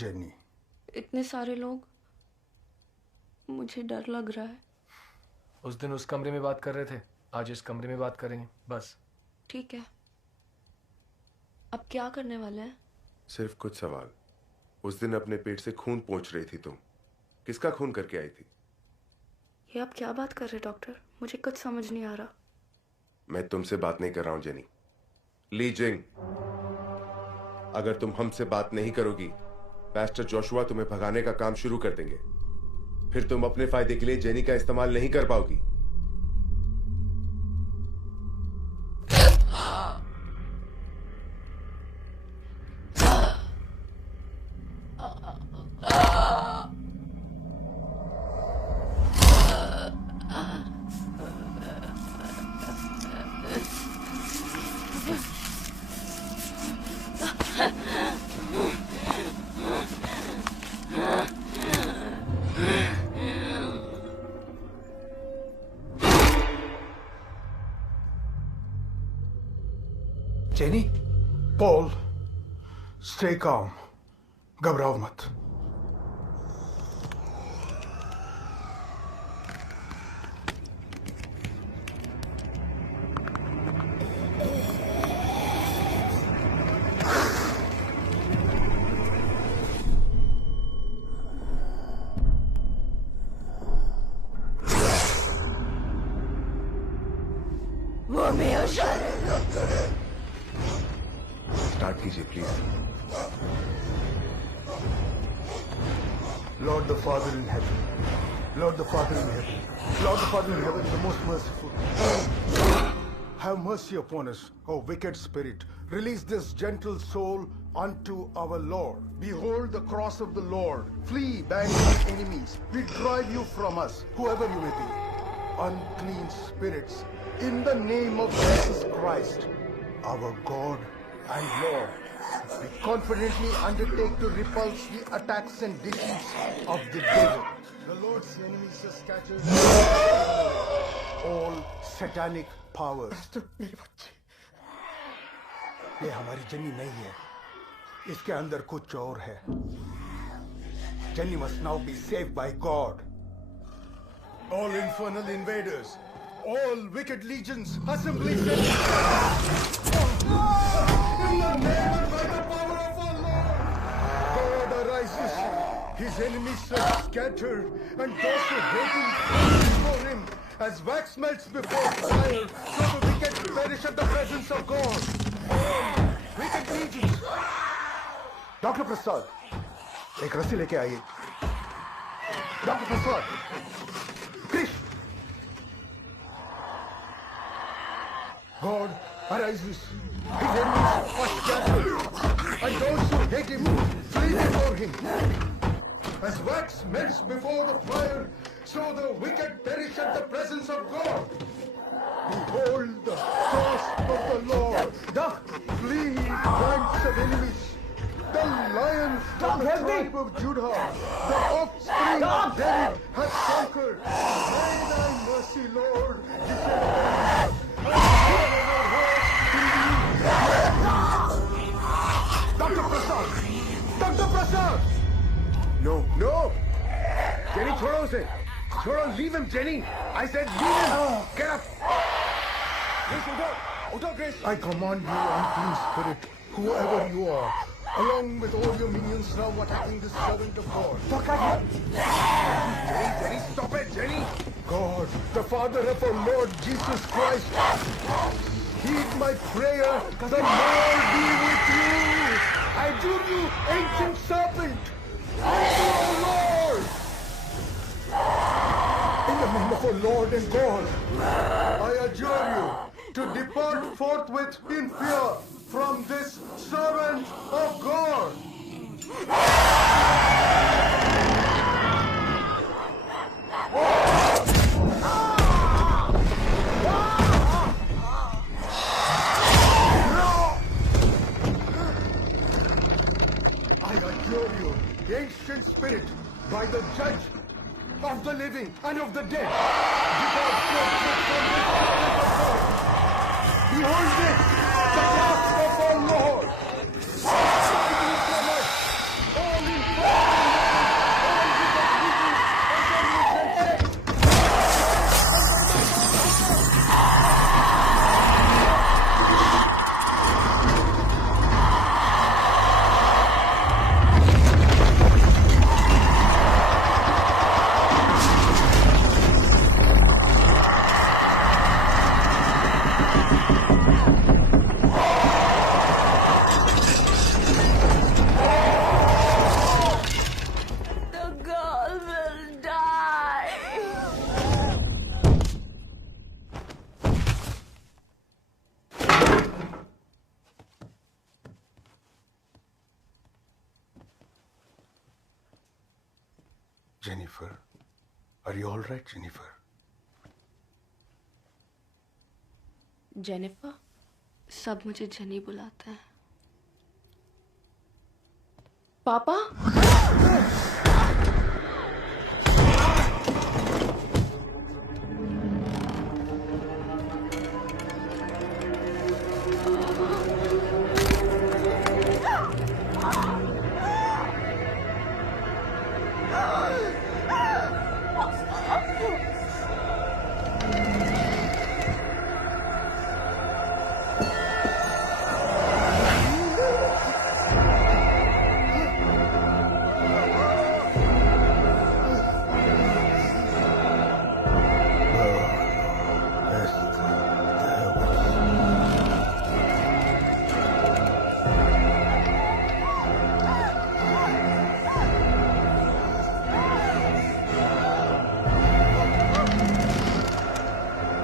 जेनी। इतने सारे लोग, मुझे डर लग रहा है। उस दिन उस कमरे में बात कर रहे थे, आज इस कमरे में बात करेंगे, बस। ठीक है। अब क्या करने वाले हैं? सिर्फ कुछ सवाल। उस दिन अपने पेट से खून पोंछ रही थी तुम, किसका खून करके आई थी? ये आप क्या बात कर रहे डॉक्टर? मुझे कुछ समझ नहीं आ रहा। मैं तुमसे बात नहीं कर रहा हूं जेनी। ली जिंग, अगर तुम हमसे बात नहीं करोगी, पास्टर जोशुआ तुम्हें भगाने का काम शुरू कर देंगे। फिर तुम अपने फायदे के लिए जेनी का इस्तेमाल नहीं कर पाओगी। जेनी। पॉल, स्टे काम, घबराओ मत। स्टार्ट कीजिए please. Lord the Father in heaven, Lord the Father in heaven, Lord the Father in heaven, the most merciful. Have mercy upon us, O wicked spirit. Release this gentle soul unto our Lord. Behold the cross of the Lord. Flee, banished enemies. We drive you from us, whoever you may be. Unclean spirits, in the name of Jesus Christ, our God and Lord, we confidently undertake to repulse the attacks and defeats of the devil. The Lord's enemies are scattered. All satanic powers. ये हमारी जन्नी नहीं है, इसके अंदर कुछ और है। Jenny must now be saved by God. All infernal invaders, all wicked legions, assembly. In the name and by the power of our Lord, God arises. His enemies are scattered, and those who hate him flee before him. As wax melts before fire, so the wicked perish at the presence of God. All wicked legions. Dr. Prasad, एक रस्सी लेके आइए। Dr. Prasad, Krish. God arises. His enemies are scattered, and those who hate him flee before him. As wax melts before the fire, so the wicked perish at the presence of God. Behold the cross of the Lord. The fleeing ranks of enemies. The lion of the tribe of Judah, the offspring of David, has conquered. May thy mercy, Lord, descend upon us. Dr. Prasad! उसे। छोड़ो, leave him, Jenny. I said leave him. Get up. Chris, उठो, Chris. I command you, unclean spirit, whoever you are, along with all your minions now attacking this servant of God. Jenny, stop it, Jenny. God, the Father of our Lord Jesus Christ, heed my prayer, the Lord be with you. I adjure you, ancient serpent, unto our Lord. In the name of our Lord and God, I adjure you to depart forthwith in fear from this servant of God. I adjure you, ancient spirit, by the judge of the living and of the dead, depart forthwith from this servant of God. Behold this, the cross of our Lord. Separating from us, all in all hypocrisy, and Jennifer, are you all right, Jennifer? Jennifer, सब मुझे जेनी बुलाते हैं। पापा?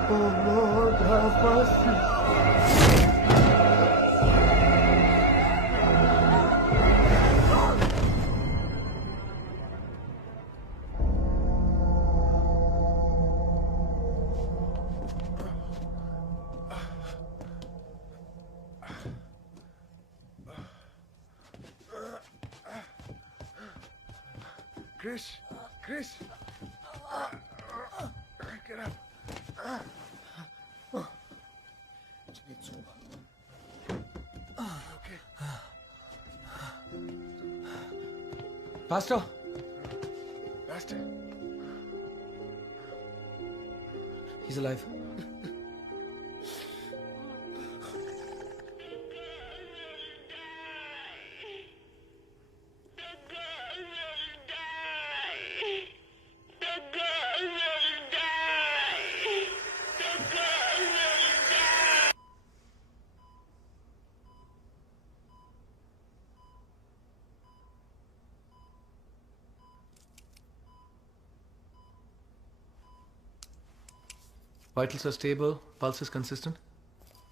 Oh Lord, have mercy. Chris, get up. Okay. Pastor. Pastor. He's alive. Vitals are stable, pulse is consistent.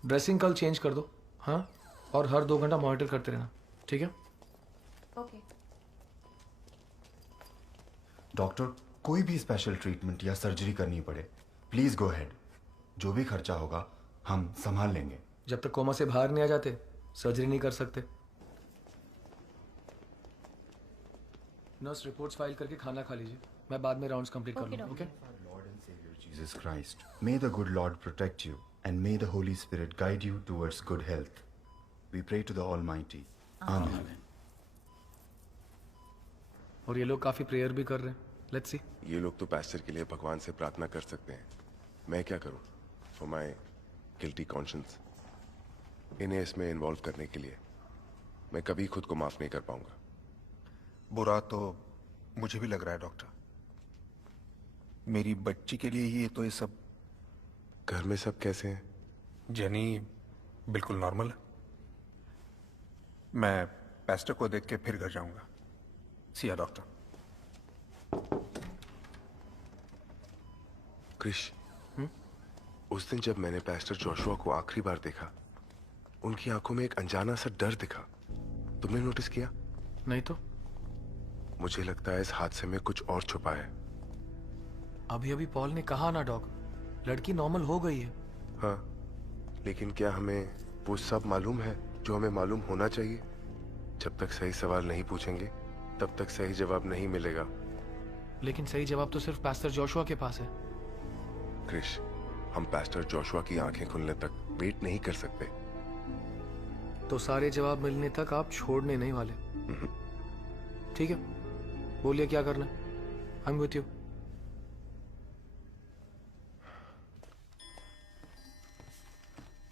Dressing कल चेंज कर दो, हाँ, और हर 2 घंटा मॉनिटर करते रहना, ठीक है? ओके। डॉक्टर, कोई भी स्पेशल ट्रीटमेंट या सर्जरी करनी पड़े, प्लीज गो अहेड। जो भी खर्चा होगा हम संभाल लेंगे। जब तक कोमा से बाहर नहीं आ जाते सर्जरी नहीं कर सकते। नर्स रिपोर्ट्स फाइल करके खाना खा लीजिए, मैं बाद में राउंड्स कंप्लीट कर लूँगा, okay? Jesus Christ, may the good Lord protect you and may the Holy Spirit guide you towards good health. We pray to the Almighty. Amen. और ये लोग काफी प्रेयर भी कर रहे हैं, लेट्स सी। ये लोग तो पास्टर के लिए भगवान से प्रार्थना कर सकते हैं, मैं क्या करूं फॉर माई गिल्टी कॉन्शियंस? इन्हें इसमें इन्वॉल्व करने के लिए मैं कभी खुद को माफ नहीं कर पाऊंगा। बुरा तो मुझे भी लग रहा है डॉक्टर। मेरी बच्ची के लिए ही ये तो ये सब। घर में सब कैसे हैं? जेनी बिल्कुल नॉर्मल है। मैं पेस्टर को देख के फिर घर जाऊंगा। सिया डॉक्टर। क्रिश, उस दिन जब मैंने पास्टर जोशुआ को आखिरी बार देखा, उनकी आंखों में एक अनजाना सा डर दिखा। तुमने नोटिस किया? नहीं तो। मुझे लगता है इस हादसे में कुछ और छुपा है। अभी अभी पॉल ने कहा ना डॉग, लड़की नॉर्मल हो गई है। हाँ, लेकिन क्या हमें वो सब मालूम है जो हमें मालूम होना चाहिए? जब तक सही सवाल नहीं पूछेंगे तब तक सही जवाब नहीं मिलेगा। लेकिन सही जवाब तो सिर्फ पास्टर जोशुआ के पास है। क्रिश, हम पास्टर जोशुआ की आंखें खुलने तक वेट नहीं कर सकते। तो सारे जवाब मिलने तक आप छोड़ने नहीं वाले। ठीक है, बोलिए क्या करना है। I am with you.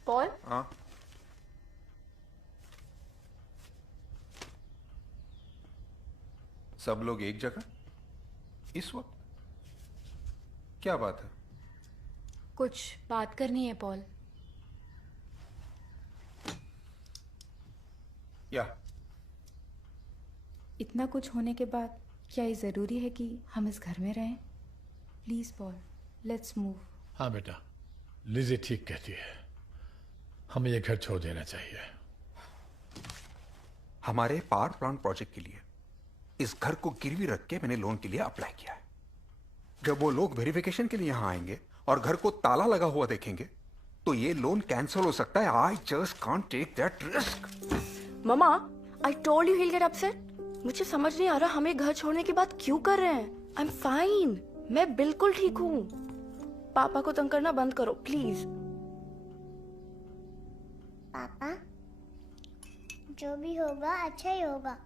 Paul? हाँ। सब लोग एक जगह इस वक्त? क्या बात है? कुछ बात करनी है पॉल। या इतना कुछ होने के बाद क्या ये जरूरी है कि हम इस घर में रहें? Please Paul, let's move. हाँ बेटा, लिजी ठीक कहती है, हमें ये घर छोड़ देना चाहिए। हमारे पावर प्लांट प्रोजेक्ट के लिए इस घर को गिरवी रख के मैंने लोन के लिए अप्लाई किया है। जब वो लोग वेरिफिकेशन के लिए यहां आएंगे और घर को ताला लगा हुआ देखेंगे तो ये लोन कैंसिल हो सकता है। I just can't take that risk. Mama, I told you he'll get upset। मुझे समझ नहीं आ रहा हम ये घर छोड़ने की बात क्यों कर रहे हैं। आई एम फाइन, मैं बिल्कुल ठीक हूँ। पापा को तंग करना बंद करो प्लीज। पापा, जो भी होगा अच्छा ही होगा।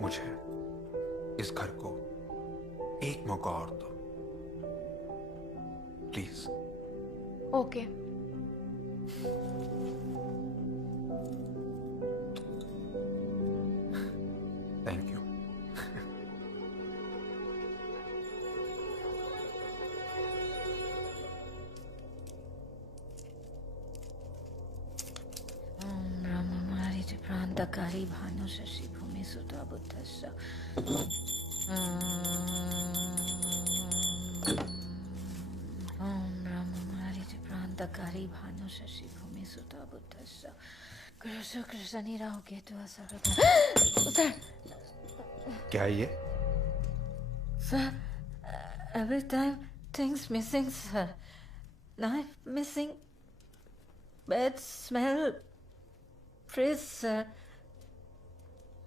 मुझे इस घर को एक मौका और दो प्लीज। ओके। Thank you. प्रांतकारी भानु शशि भूमि सुता बुद्धस्य ओम ब्रह्ममारिच प्रांतकारी भानु शशि भूमि सुता बुद्धस्य कृष्ण कृष्ण निराह केतु सर। क्या है ये? Sir, every time things missing, sir. Knife missing, bad smell, fridge, sir.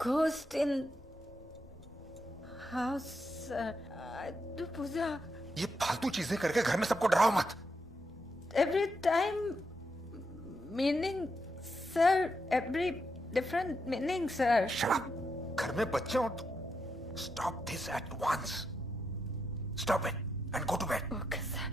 Ghost in house, sir. Do पूजा. ये फालतू चीजें करके घर में सबको डराओ मत। Every time meaning, sir. Every different meaning, sir. Shut up. घर में बच्चे हो तो stop this at once. Stop it and go to bed. Okay, sir.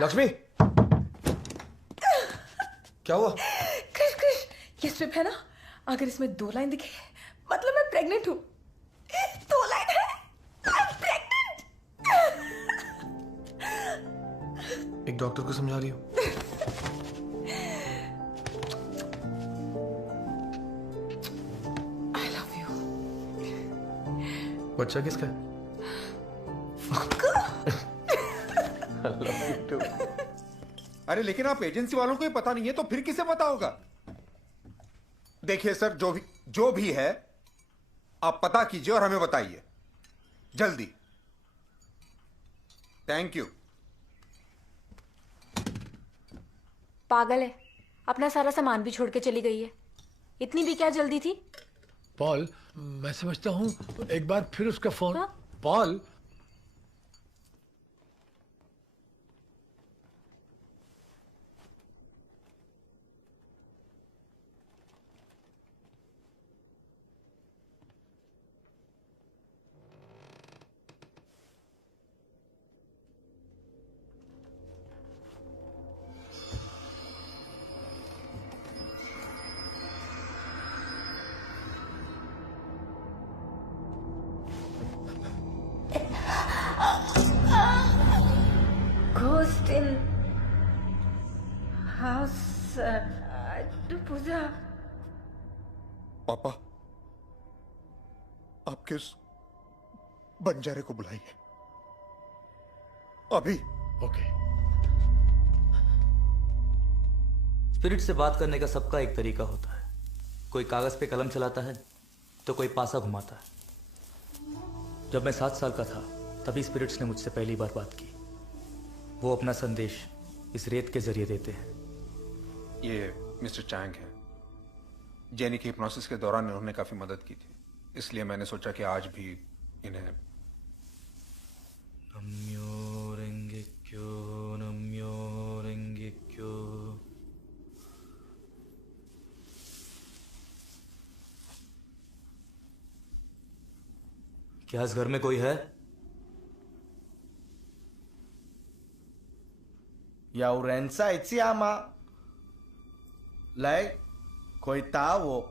Lakshmi, क्या हुआ? क्रिश क्रिश, ये स्ट्रिप है ना, अगर इसमें 2 लाइन दिखे मतलब मैं प्रेग्नेंट हूँ। 2 लाइन है, I'm pregnant। एक डॉक्टर को समझा रही हो? I love you। बच्चा किसका है? I love you too। अरे लेकिन आप एजेंसी वालों को ये पता नहीं है तो फिर किसे पता होगा? देखिए सर, जो भी है आप पता कीजिए और हमें बताइए जल्दी। Thank you. पागल है, अपना सारा सामान भी छोड़ के चली गई है। इतनी भी क्या जल्दी थी? पॉल, मैं समझता हूँ एक बार फिर उसका फोन। हाँ? Paul, Ghost in house to पूजा। पापा, आपके उस बंजारे को बुलाइए अभी। ओके। स्पिरिट से बात करने का सबका एक तरीका होता है। कोई कागज पे कलम चलाता है तो कोई पासा घुमाता है। जब मैं 7 साल का था तभी स्पिरिट्स ने मुझसे पहली बार बात की। वो अपना संदेश इस रेत के जरिए देते हैं। ये मिस्टर चैंग है। जेनी की हिप्नोसिस के दौरान इन्होंने काफी मदद की थी, इसलिए मैंने सोचा कि आज भी इन्हें नम्यो रेंगे क्यों, नम्यो रेंगे क्यों। क्या इस घर में कोई है?有人在家吗？来，回答我。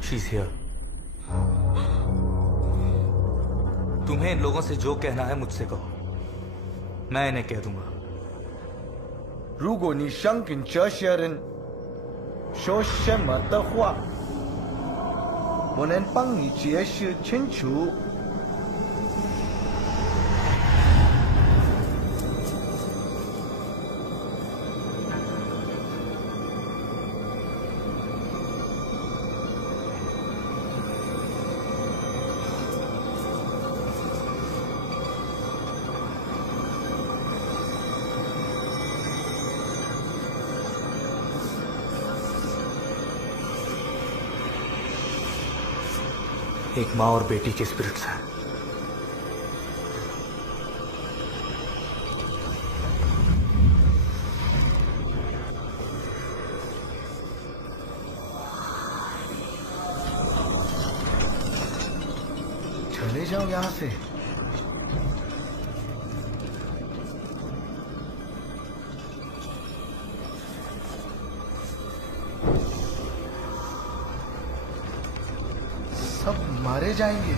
She's here। तुम्हें इन लोगों से जो कहना है मुझसे कहो, मैं इन्हें कह दूंगा। 如果你想跟这些人说什么的话，我能帮你解释清楚。एक माँ और बेटी के स्पिरिट्स हैं। चले जाओ यहाँ से। सब मारे जाएंगे।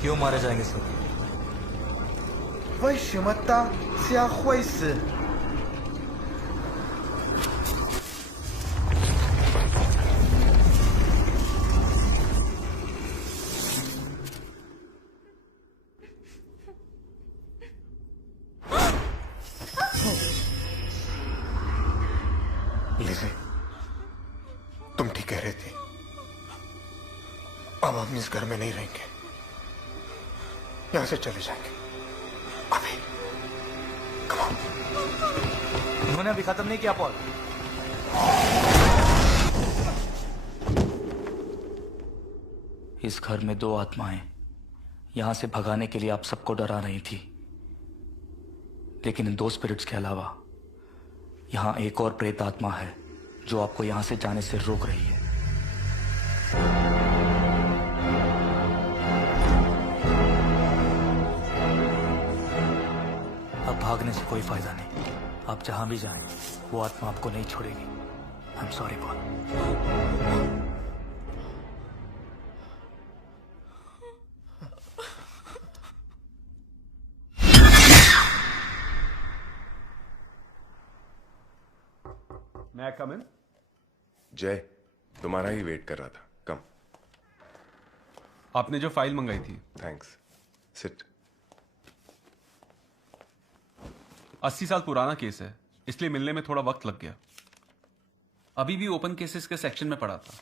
क्यों मारे जाएंगे सब? 为什么大家会死？लिज़ी, तुम ठीक कह रही थी। अब हम इस घर में नहीं रहेंगे, यहां से चले जाएंगे अभी। उन्होंने अभी खत्म नहीं किया पॉल। इस घर में 2 आत्माएं यहां से भगाने के लिए आप सबको डरा रही थी, लेकिन इन 2 स्पिरिट्स के अलावा यहां एक और प्रेत आत्मा है जो आपको यहां से जाने से रोक रही है। अब भागने से कोई फायदा नहीं। आप जहां भी जाएं, वो आत्मा आपको नहीं छोड़ेगी। I am sorry Paul. May I come in? जय, तुम्हारा ही वेट कर रहा था। कम। आपने जो फाइल मंगाई थी। थैंक्स। सिट। 80 साल पुराना केस है, इसलिए मिलने में थोड़ा वक्त लग गया। अभी भी ओपन केसेस के सेक्शन में पड़ा था।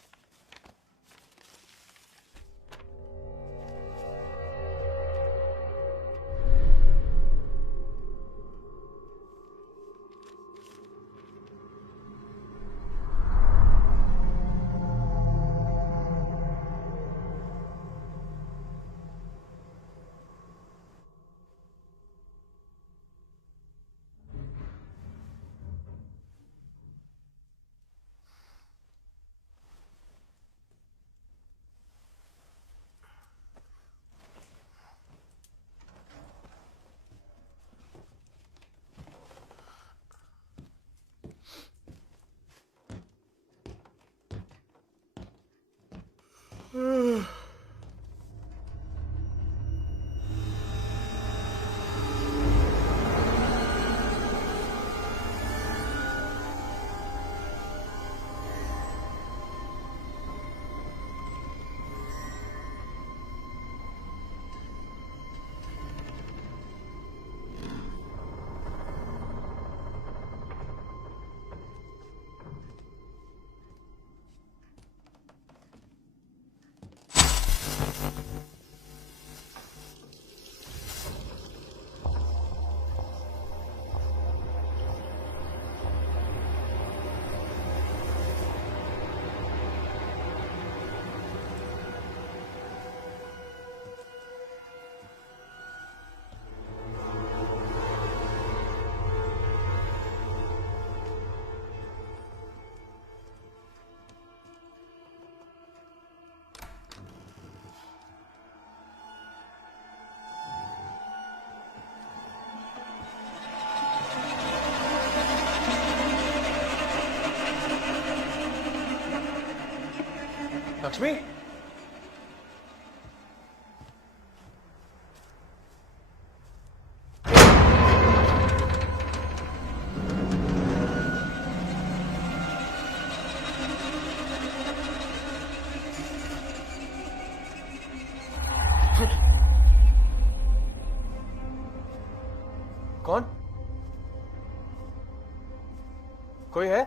लक्ष्मी, कौन? कोई है?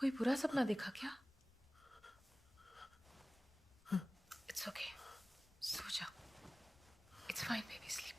कोई बुरा सपना देखा क्या? इट्स ओके, सो जाओ. It's fine baby, sleep.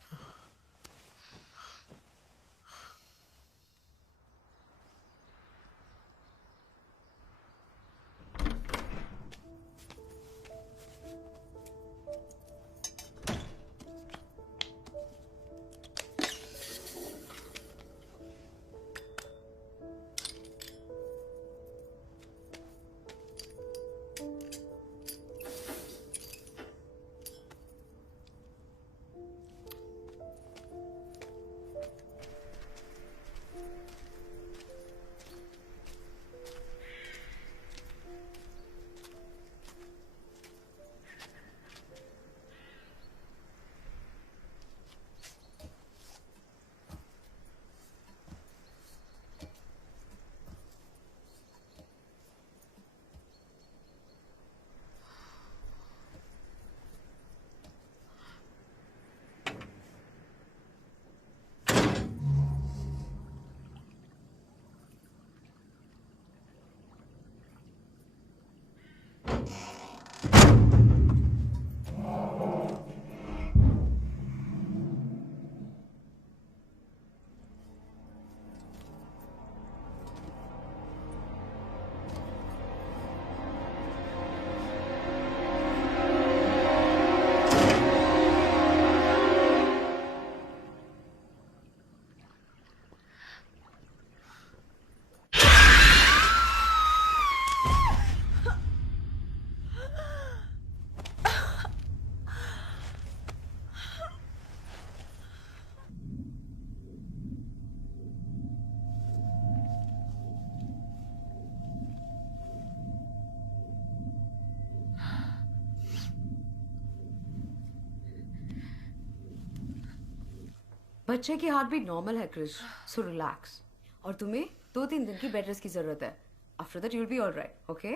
बच्चे की हार्ट बीट नॉर्मल है क्रिश, सो रिलैक्स. और तुम्हें 2-3 दिन की बेड रेस्ट की जरूरत है. After that you will be alright, okay?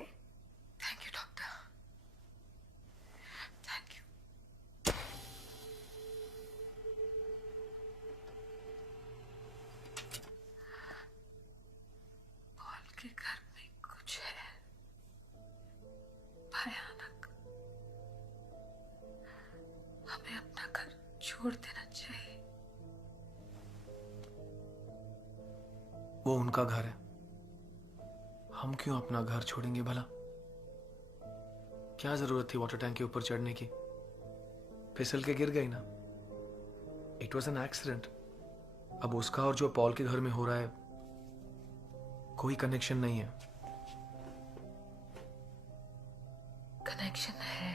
Thank you doctor, thank you. Paul के घर में कुछ है भयानक. हमें अपना घर छोड़ देना चाहिए. वो उनका घर है, हम क्यों अपना घर छोड़ेंगे भला? क्या जरूरत थी वाटर टैंक के ऊपर चढ़ने की? फिसल के गिर गई ना. It was an accident. अब उसका और जो पॉल के घर में हो रहा है कोई कनेक्शन नहीं है. कनेक्शन है.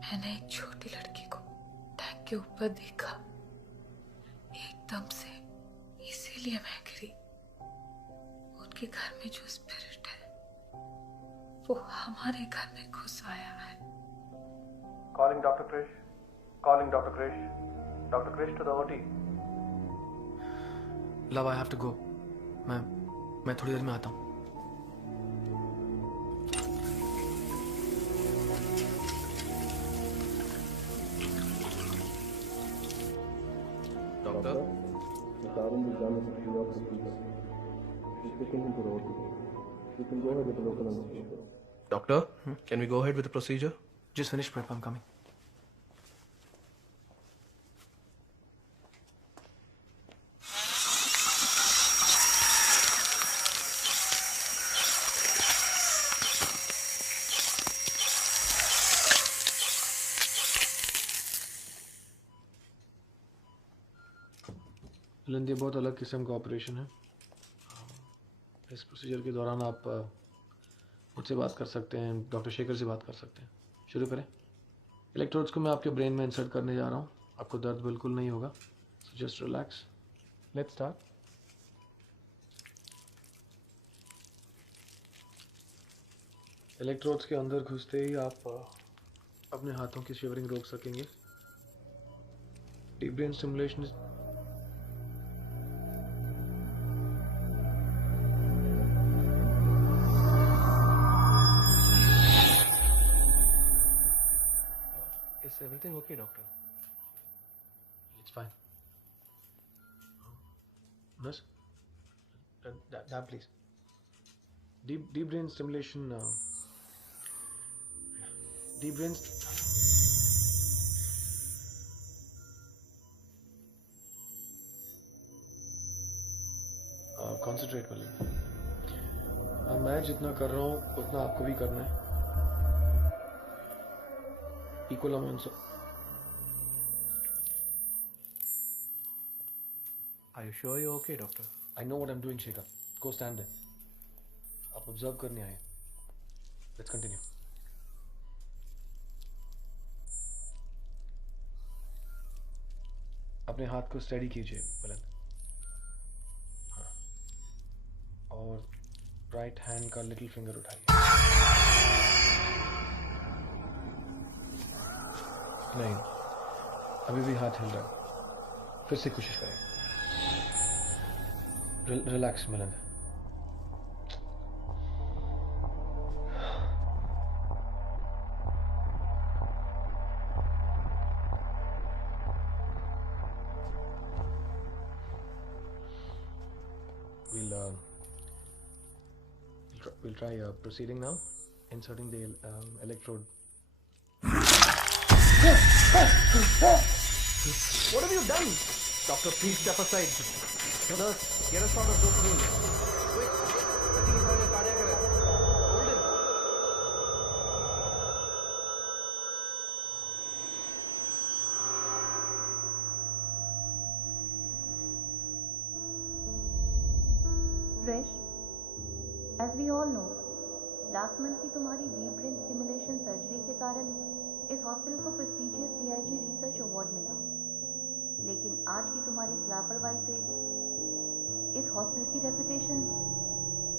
मैंने एक छोटी लड़की को टैंक के ऊपर देखा एकदम से, इसीलिए मैं गिरी. उनके घर में जो स्पिरिट है वो हमारे घर में घुस आया है. Calling Dr. Krish. Calling Dr. Krish. Dr. Krish to the OT. Love, I have to go. मैं थोड़ी देर में आता हूँ. Doctor, Doctor, can we go ahead with the procedure? Just finish prep, I'm coming. ये बहुत अलग किस्म का ऑपरेशन है. इस प्रोसीजर के दौरान आप मुझसे बात कर सकते हैं, डॉक्टर शेखर से बात कर सकते हैं. शुरू करें. इलेक्ट्रोड्स को मैं आपके ब्रेन में इंसर्ट करने जा रहा हूँ. आपको दर्द बिल्कुल नहीं होगा, so just relax. Let's start. Electrodes के अंदर घुसते ही आप अपने हाथों की शिवरिंग रोक सकेंगे. Deep brain stimulation Is everything okay, doctor? It's fine. Nurse, that please. Deep brain stimulation. Deep brain. Concentrate कर लेना। अब मैं जितना कर रहा हूँ उतना आपको भी करना है, equal amount. Are you sure you're okay, doctor? I know what I'm doing, Shekhar. Go stand there. आप ऑब्जर्व करने आए। Let's continue. अपने हाथ को स्टेडी कीजिए मिलन। हाँ। और राइट हैंड का लिटिल फिंगर उठाइए। नहीं, अभी भी हाथ हिल रहा है। फिर से कोशिश करें। Relax Milan. We'll try proceeding now, inserting the electrode. What have you done? Doctor, please step aside. Nurse, get us out of this room. Quick. I think he's having a cardiac arrest. Hold him. Fresh. As we all know, last month की तुम्हारी deep brain stimulation surgery के कारण इस हॉस्पिटल को prestigious DIG research award मिला। लेकिन आज की तुम्हारी लापरवाही से इस हॉस्पिटल की रेपुटेशन,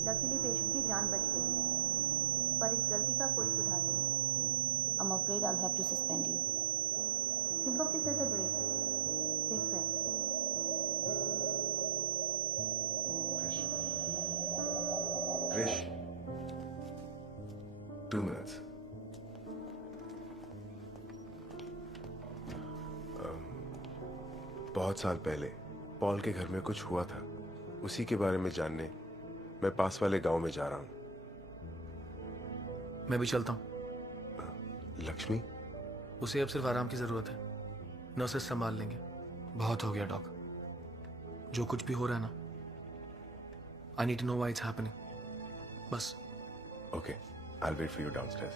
लकीली पेशेंट की जान बच गई, पर इस गलती का कोई सुधार नहीं। I'm afraid I'll have to suspend you. Think of this as a break. Take rest. Krish, 2 minutes. बहुत साल पहले पॉल के घर में कुछ हुआ था, उसी के बारे में जानने मैं पास वाले गांव में जा रहा हूं। मैं भी चलता हूं। लक्ष्मी? उसे अब सिर्फ आराम की जरूरत है, नर्सेस संभाल लेंगे। बहुत हो गया डॉक, जो कुछ भी हो रहा है ना, I need to know why it's happening, बस। Okay, I will wait for you downstairs.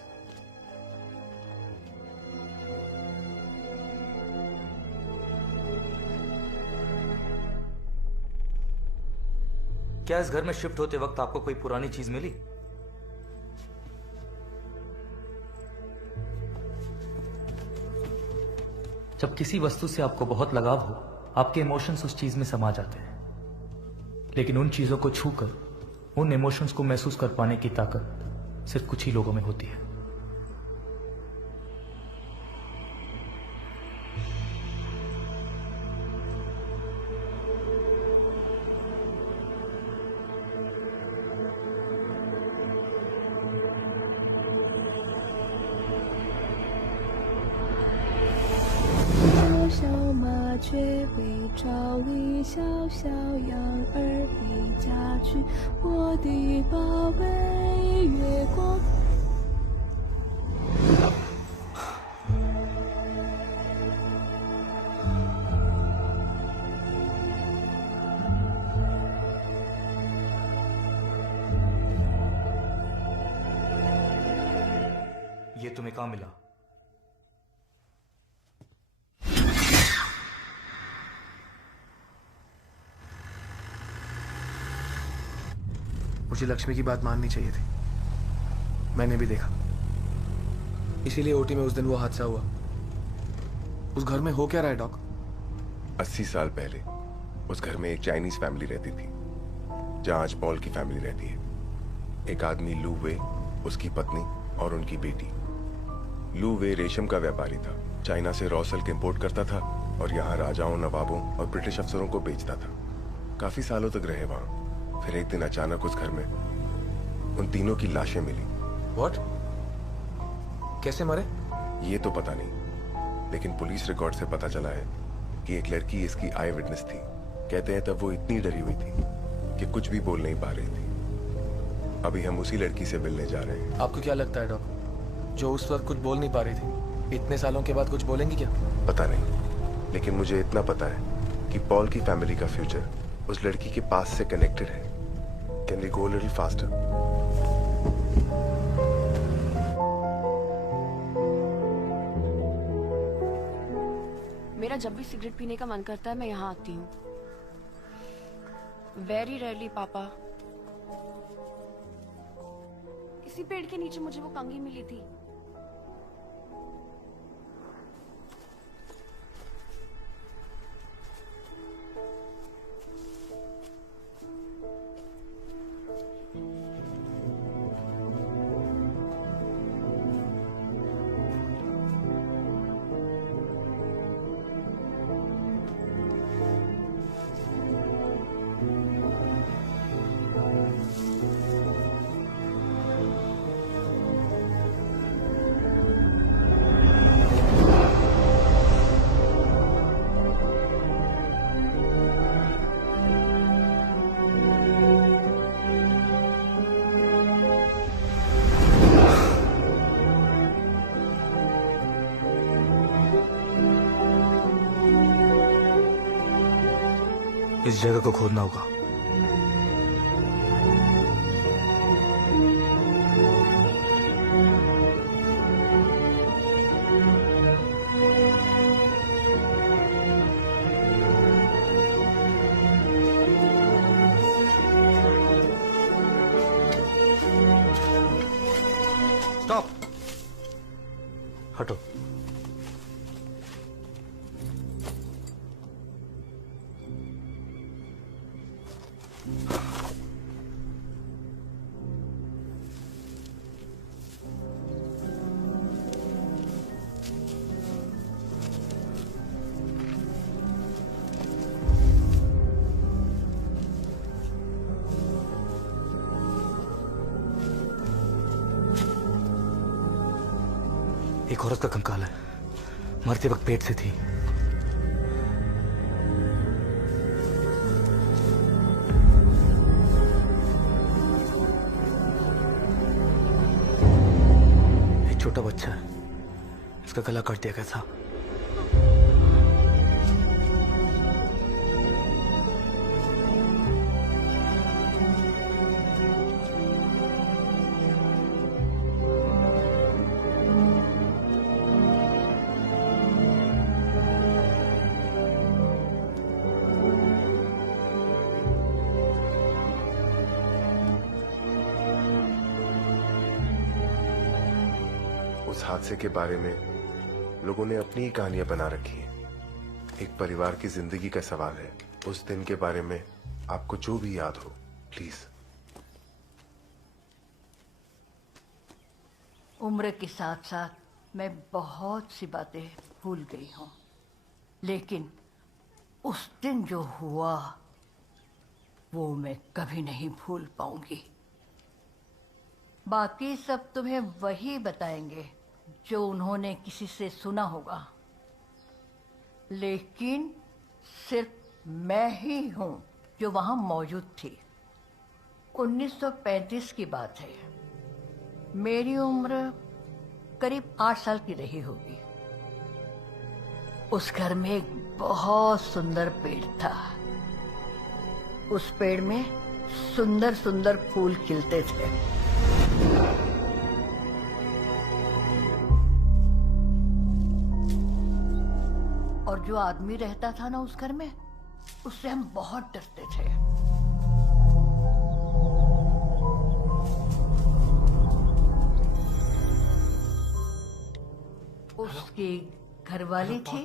क्या इस घर में शिफ्ट होते वक्त आपको कोई पुरानी चीज मिली? जब किसी वस्तु से आपको बहुत लगाव हो, आपके इमोशंस उस चीज में समा जाते हैं, लेकिन उन चीजों को छूकर उन इमोशंस को महसूस कर पाने की ताकत सिर्फ कुछ ही लोगों में होती है। ये तुम्हें कहां मिला? मुझे लक्ष्मी की बात माननी चाहिए थी, मैंने भी देखा, इसीलिए ओटी में उस दिन वो हादसा हुआ। उस घर में हो क्या रहा है डॉक? 80 साल पहले उस घर में एक चाइनीज फैमिली रहती थी, जहां आज पॉल की फैमिली रहती है। एक आदमी लू वे, उसकी पत्नी और उनकी बेटी। लू वे रेशम का व्यापारी था, चाइना से रॉ सिल्क इंपोर्ट करता था और यहाँ राजाओं, नवाबों और ब्रिटिश अफसरों को बेचता था। काफी सालों तक रहे वहां। फिर एक दिन अचानक उस घर में उन तीनों की लाशें मिली। What? कैसे मरे? ये तो पता नहीं, लेकिन पुलिस रिकॉर्ड से पता चला है कि एक लड़की इसकी आई विटनेस थी। कहते हैं तब वो इतनी डरी हुई थी कि कुछ भी बोल नहीं पा रही थी। अभी हम उसी लड़की से मिलने जा रहे हैं। आपको क्या लगता है डॉक, जो उस वक्त कुछ बोल नहीं पा रही थी, इतने सालों के बाद कुछ बोलेंगी क्या? पता नहीं, लेकिन मुझे इतना पता है कि पॉल की फैमिली का फ्यूचर उस लड़की के पास से कनेक्टेड है। Can we go a little faster? मेरा जब भी सिगरेट पीने का मन करता है मैं यहाँ आती हूँ। वेरी रेयरली पापा। इसी पेड़ के नीचे मुझे वो कंघी मिली थी। इस जगह को खोदना होगा। स्टॉप। हटो। एक औरत का कंकाल है, मरते वक्त पेट से थी। एक छोटा बच्चा है, इसका गला काट दिया गया था। उस हादसे के बारे में लोगों ने अपनी ही कहानियां बना रखी हैं। एक परिवार की जिंदगी का सवाल है। उस दिन के बारे में आपको जो भी याद हो, प्लीज। उम्र के साथ साथ मैं बहुत सी बातें भूल गई हूं, लेकिन उस दिन जो हुआ वो मैं कभी नहीं भूल पाऊंगी। बाकी सब तुम्हें वही बताएंगे जो उन्होंने किसी से सुना होगा, लेकिन सिर्फ मैं ही हूं जो वहां मौजूद थी। 1935 की बात है। मेरी उम्र करीब 8 साल की रही होगी। उस घर में एक बहुत सुंदर पेड़ था। उस पेड़ में सुंदर सुंदर फूल खिलते थे। और जो आदमी रहता था ना उस घर में, उससे हम बहुत डरते थे। उसकी घरवाली थी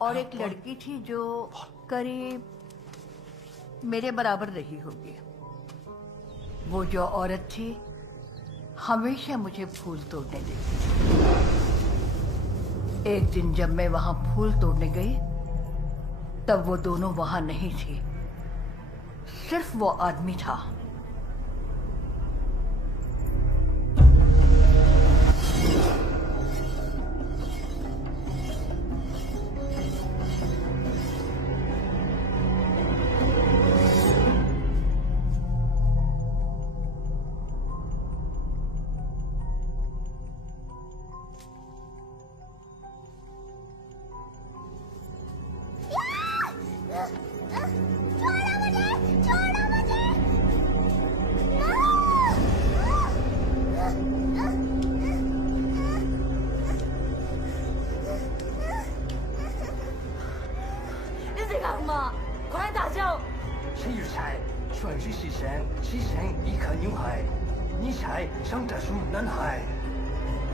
और एक लड़की थी जो करीब मेरे बराबर रही होगी। वो जो औरत थी हमेशा मुझे फूल तोड़ने देती थी। एक दिन जब मैं वहां फूल तोड़ने गई तब वो दोनों वहां नहीं थी, सिर्फ वो आदमी था। छोड़ो मुझे, 干嘛？快打救！谁有才？全是牺牲，牺牲一颗女孩，你才长大出男孩。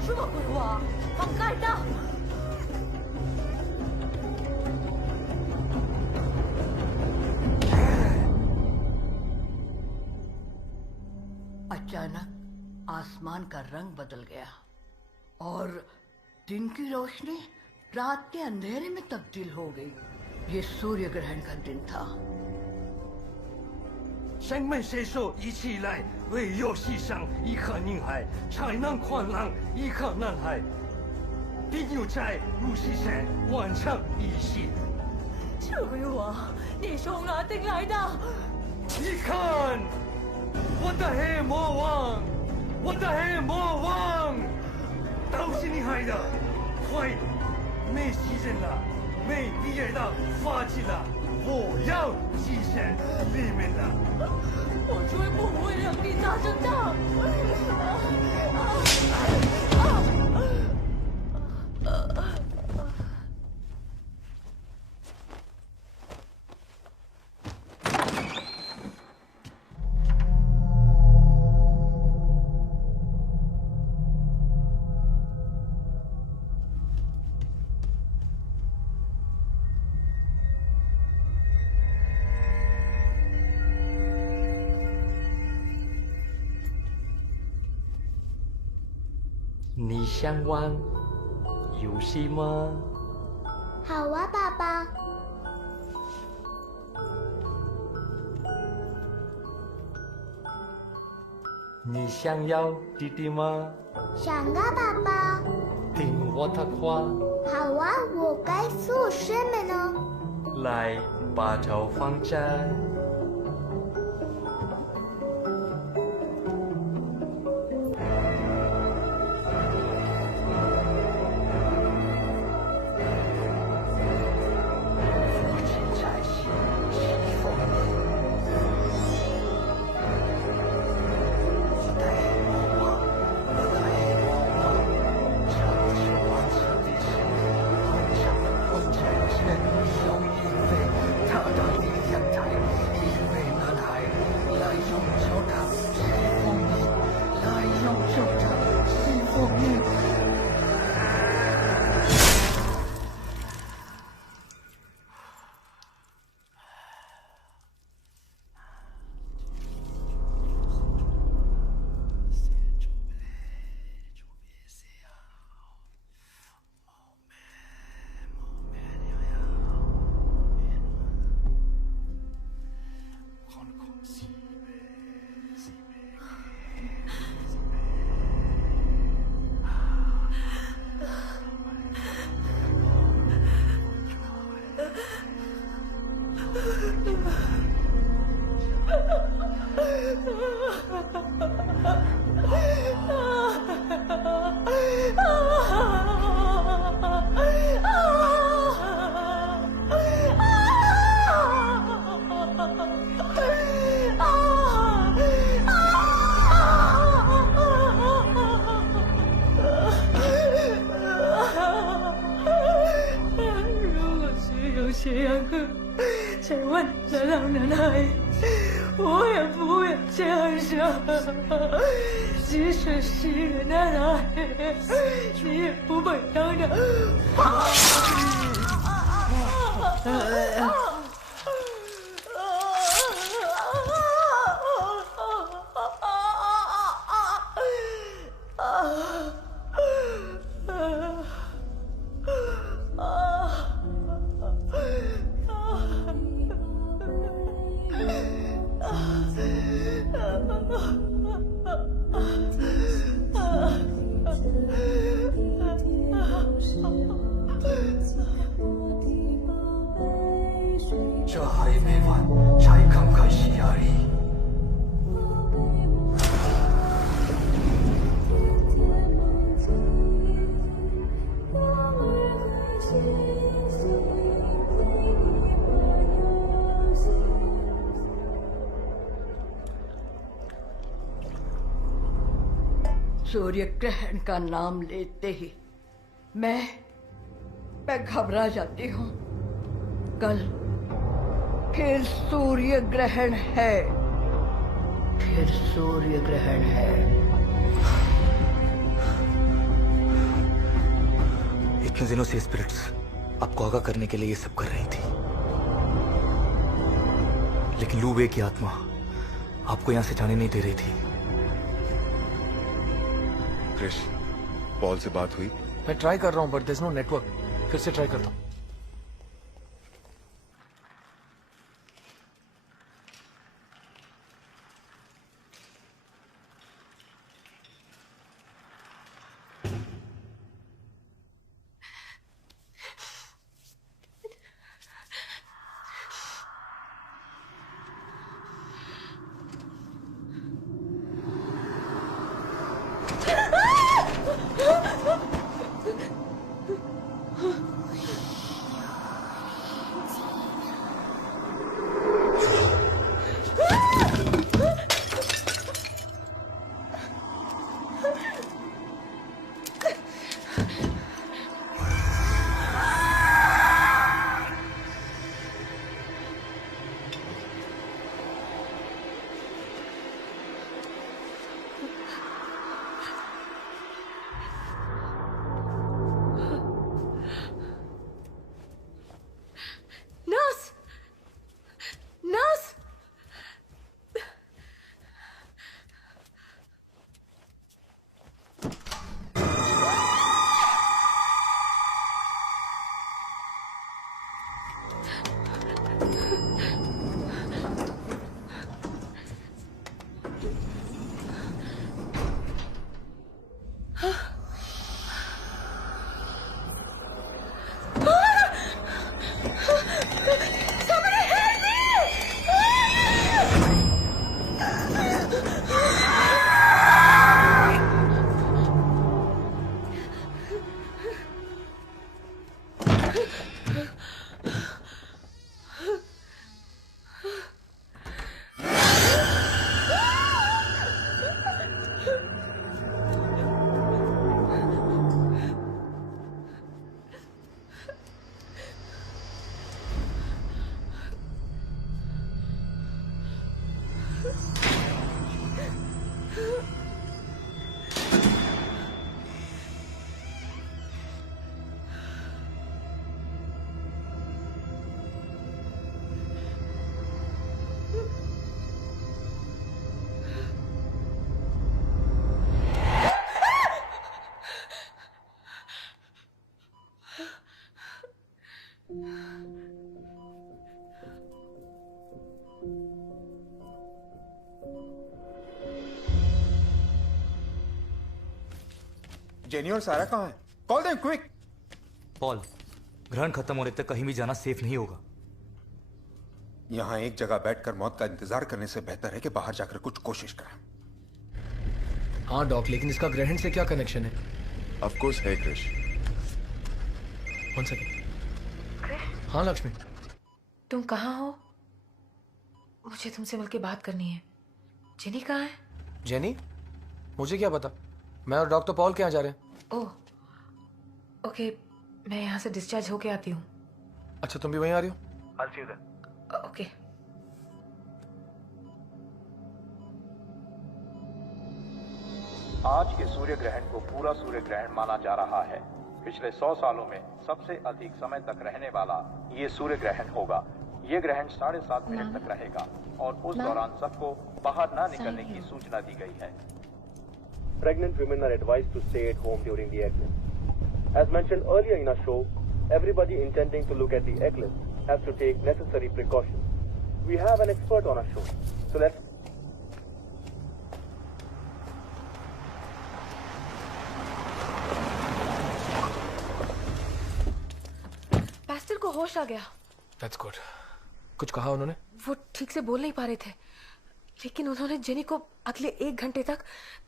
什么鬼话？放开他！अचानक आसमान का रंग बदल गया और दिन की रोशनी रात के अंधेरे में तब्दील हो गई। ये सूर्य ग्रहण का दिन था।生命谁说一起来，唯有牺牲一颗女孩，才能换来一颗男孩。必有在如牺牲完成一切。这鬼话，你从哪听来的？你看，我的黑魔王，我的黑魔王，都是你害的。快，没时间了，没毕业了，发起了，我要牺牲你们了。我绝不会让你达成的。你想玩游戏吗？好啊，爸爸。你想要弟弟吗？想啊，爸爸。听我的话。好啊，我该做什么呢？来，把头放这。血阳哥，千万别让男孩，我也不要这样。即使是个男孩，你也不配当着。这还没完，才刚开始而已。सूर्य ग्रहण का नाम लेते ही मैं घबरा जाती हूँ। कल फिर सूर्य ग्रहण है, फिर सूर्य ग्रहण है। इतने दिनों से स्पिरिट्स आपको आगाह करने के लिए ये सब कर रही थी, लेकिन लू वे की आत्मा आपको यहां से जाने नहीं दे रही थी। क्रिश, पॉल से बात हुई? मैं ट्राई कर रहा हूं but there is no network. फिर से ट्राई करता हूं। जेनी और सारा कहाँ है? Call them quick. पॉल, ग्रहण खत्म होने तक कहीं भी जाना सेफ नहीं होगा। यहाँ एक जगह बैठकर मौत का इंतजार करने से बेहतर है कि बाहर जाकर कुछ कोशिश करें। हाँ डॉक, लेकिन इसका ग्रहण से क्या कनेक्शन है? ऑफ कोर्स है क्रिश। One second. हाँ लक्ष्मी, तुम कहाँ हो? मुझे तुमसे मिलके बात करनी है। जेनी कहाँ है? जेनी? मुझे क्या पता, मैं और डॉक्टर पॉल के यहाँ जा रहे हैं। ओह ओके, मैं यहाँ से डिस्चार्ज होके आती हूँ। अच्छा तुम भी वहीं आ रही हो? I'll see you then. Okay. आज के सूर्य ग्रहण को पूरा सूर्य ग्रहण माना जा रहा है। पिछले 100 सालों में सबसे अधिक समय तक रहने वाला ये सूर्य ग्रहण होगा। ये ग्रहण 7.5 मिनट तक रहेगा और उस दौरान सबको बाहर न निकलने की सूचना दी गई है। Pregnant women are advised to stay at home during the eclipse. As mentioned earlier in our show, everybody intending to look at the eclipse has to take necessary precautions. We have an expert on our show, so let's. Pastor को होश आ गया। That's good. कुछ कहा उन्होंने? वो ठीक से बोल नहीं पा रहे थे, लेकिन उन्होंने जेनी को अगले 1 घंटे तक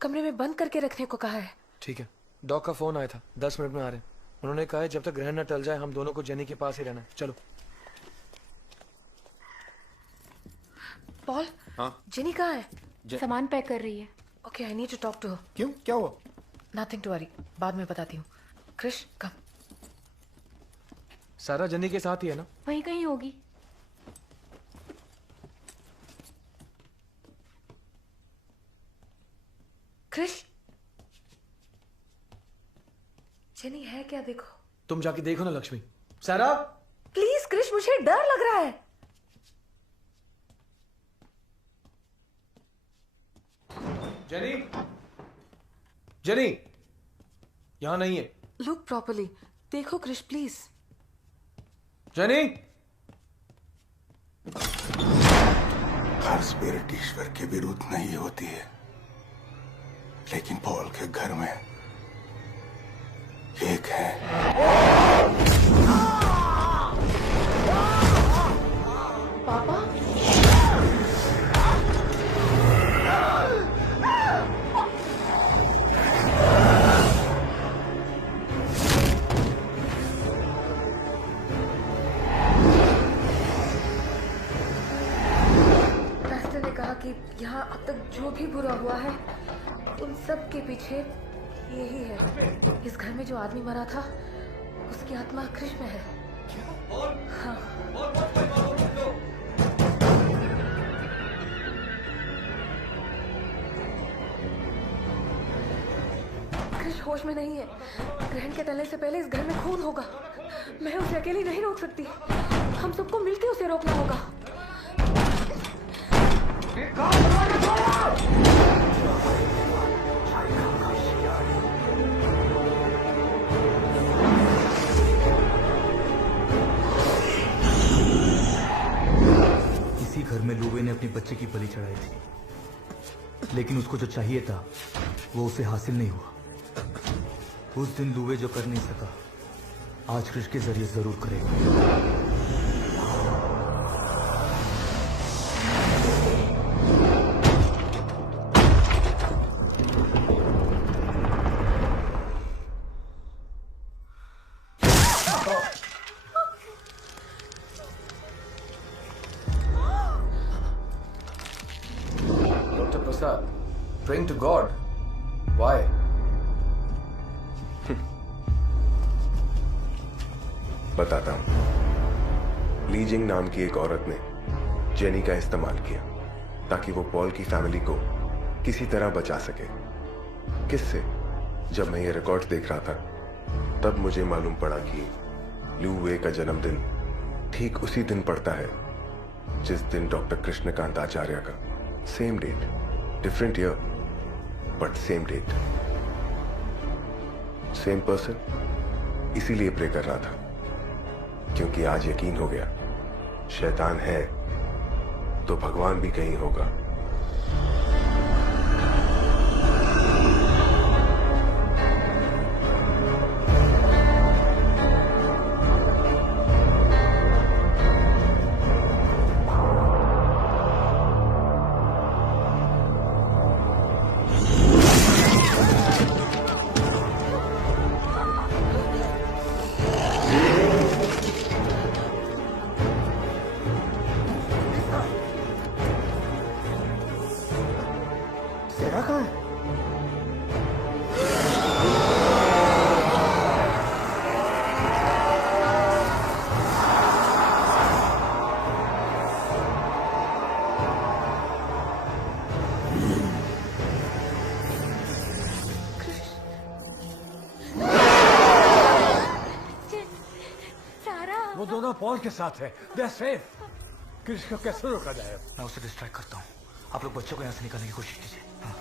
कमरे में बंद करके रखने को कहा है। ठीक है, डॉक का फोन आया था, 10 मिनट में आ रहे हैं। उन्होंने कहा है जब तक ग्रहण न टल जाए हम दोनों को जेनी के पास ही रहना है। चलो। पॉल, जेनी कहाँ है? सामान पैक कर रही है। Okay, I need to talk to her. क्यों, क्या हुआ? नथिंग टू वरी, बाद में बताती हूँ। क्रिश कम। सारा जेनी के साथ ही है ना? वहीं कहीं होगी। जाके देखो ना लक्ष्मी। सारा प्लीज क्रिश, मुझे डर लग रहा है। जेनी, जेनी यहां नहीं है। लुक प्रॉपर्ली, देखो क्रिश प्लीज। जेनी, हर स्पिरिट ईश्वर के विरुद्ध नहीं होती है, लेकिन पॉल के घर में एक है। पापा, रास्ते ने कहा कि यहाँ अब तक जो भी बुरा हुआ है उन सब के पीछे यही है। इस घर में जो आदमी मरा था उसकी आत्मा क्रिश में है। हाँ। क्रिश होश में नहीं है। ग्रहण के टलने से पहले इस घर में खून होगा। मैं उसे अकेली नहीं रोक सकती। हम सबको मिलकर उसे रोकना होगा। इसी घर में लूवे ने अपनी बच्चे की बलि चढ़ाई थी, लेकिन उसको जो चाहिए था वो उसे हासिल नहीं हुआ। उस दिन लूवे जो कर नहीं सका, आज क्रिश के जरिए जरूर करेगा। Praying to God. Why? बताता हूं। लीजिंग नाम की एक औरत ने जेनी का इस्तेमाल किया ताकि वो पॉल की फैमिली को किसी तरह बचा सके। किससे? जब मैं ये रिकॉर्ड देख रहा था तब मुझे मालूम पड़ा कि लू वे का जन्मदिन ठीक उसी दिन पड़ता है जिस दिन डॉक्टर कृष्णकांत आचार्य का। Same date, different year, but same date, same person. इसीलिए प्रे कर रहा था, क्योंकि आज यकीन हो गया शैतान है तो भगवान भी कहीं होगा। पॉल के साथ है। They're safe. क्रिश को कैसे रोका जाए? मैं उसे डिस्ट्रैक्ट करता हूँ। आप लोग बच्चों को यहाँ से निकालने की कोशिश कीजिए। हाँ।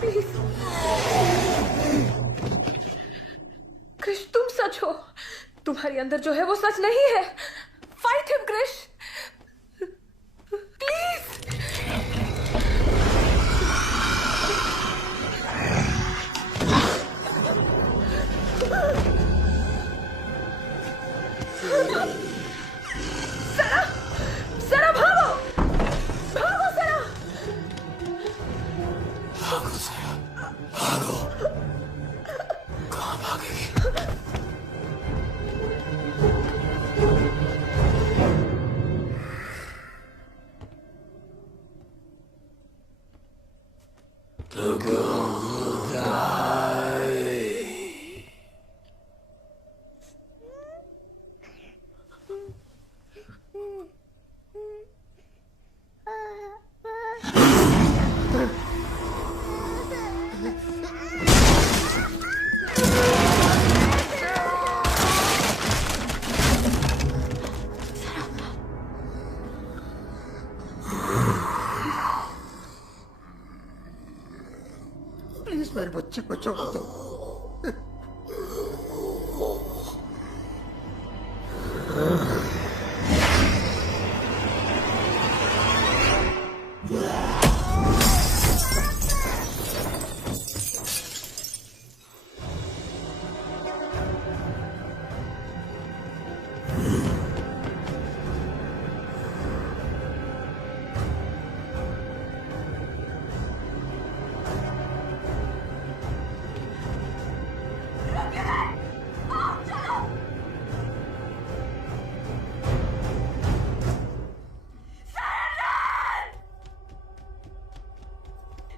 Please, तुम्हारे अंदर जो है वो सच नहीं है। Fight him Krish, please. Sara, Sara भागो, भागो सरा, भागो सरा, भागो। कहाँ भागेगी? To go die. प्लीज मेरे बच्चे को छोड़ दो।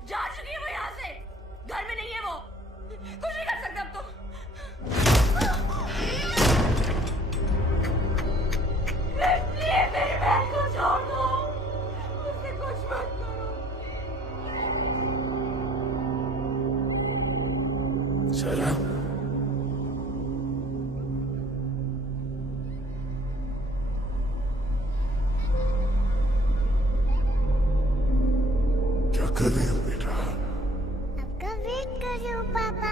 जा चुकी है वो यहाँ से, घर में नहीं है वो, कुछ नहीं कर सकते अब तुम। प्लीज मेरी बहन को छोड़ दो, उसे कुछ मत करो। सरा, क्या कर रहे हो बेटा? आपका वेट कर रही हूँ पापा।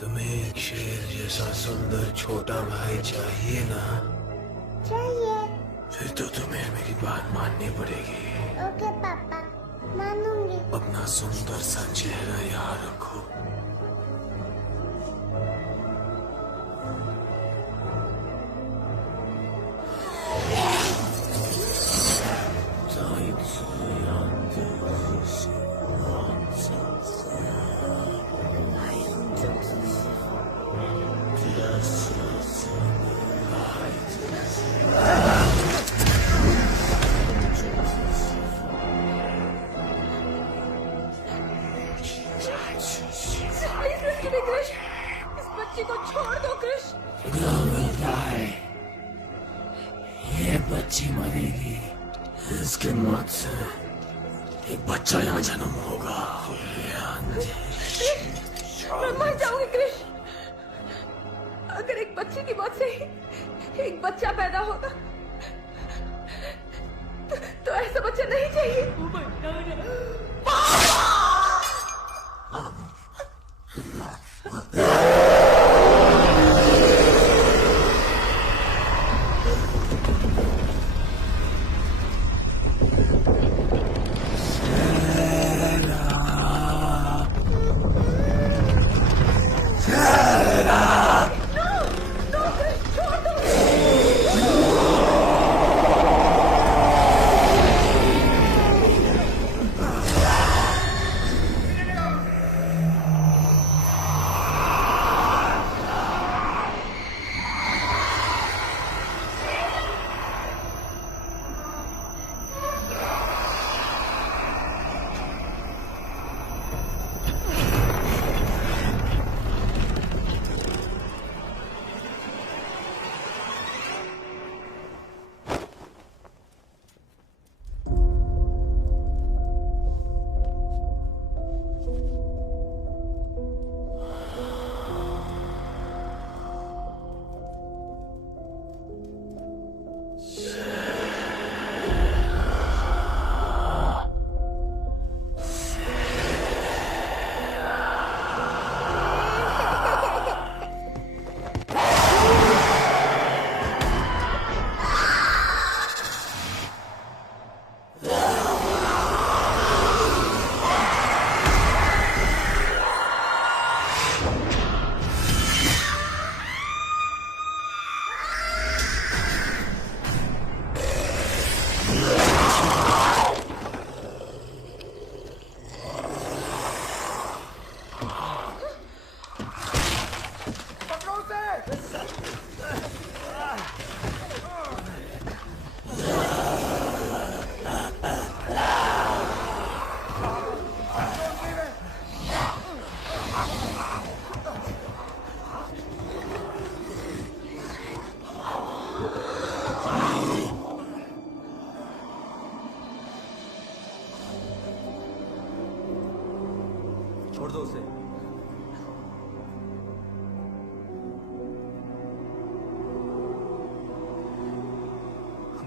तुम्हें एक शेर जैसा सुंदर छोटा भाई चाहिए ना? चाहिए। फिर तो तुम्हें मेरी बात माननी पड़ेगी। ओके पापा, मानूंगी। अपना सुंदर सा चेहरा याद रखो। प्लीज लिसन टू क्रिश, इस बच्ची को छोड़ दो क्रिश। ये बच्ची मरेगी, इसके मौत से एक बच्चा यहाँ जन्म होगा। मैं मर जाऊंगी क्रिश। अगर एक बच्ची की मौत से ही एक बच्चा पैदा होता तो ऐसा बच्चा नहीं चाहिए।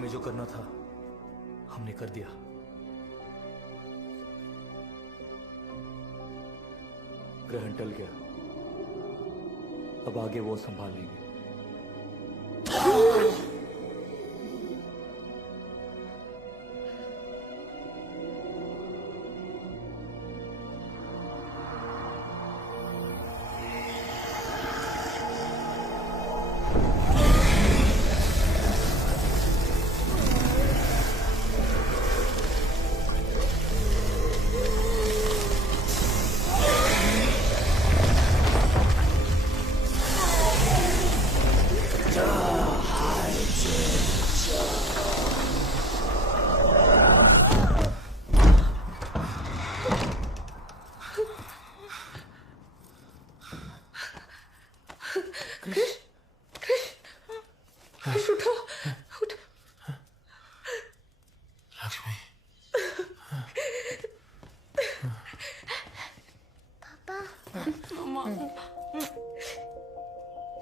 हमें जो करना था हमने कर दिया। ग्रहण टल गया, अब आगे वो संभाल लेंगे।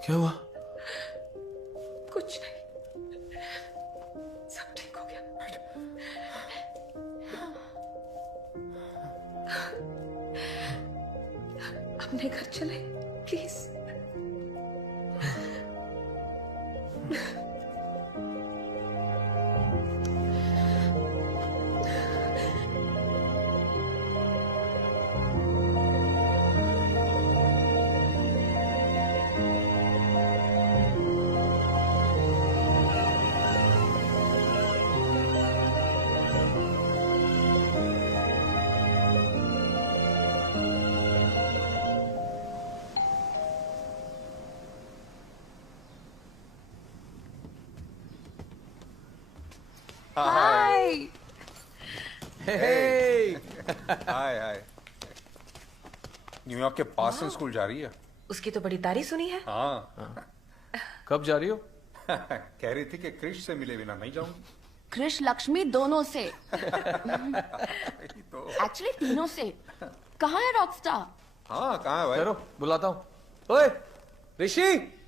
क्या हुआ? कुछ नहीं, सब ठीक हो गया। अपने घर चले please. Hi. Hey. Hi hi. New York के पार्सन स्कूल जा रही है। उसकी तो बड़ी तारीफ सुनी है। हाँ। कब जा रही हो? कह रही थी कि क्रिश से मिले बिना नहीं जाऊंगी। कृष लक्ष्मी दोनों से। तो एक्चुअली तीनों से। कहाँ है रॉकस्टार? हाँ कहाँ है भाई? चलो बुलाता हूँ। ओए ऋषि।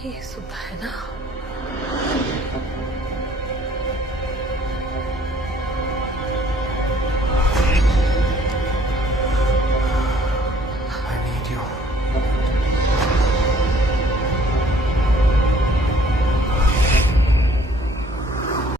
ये सुबह है ना।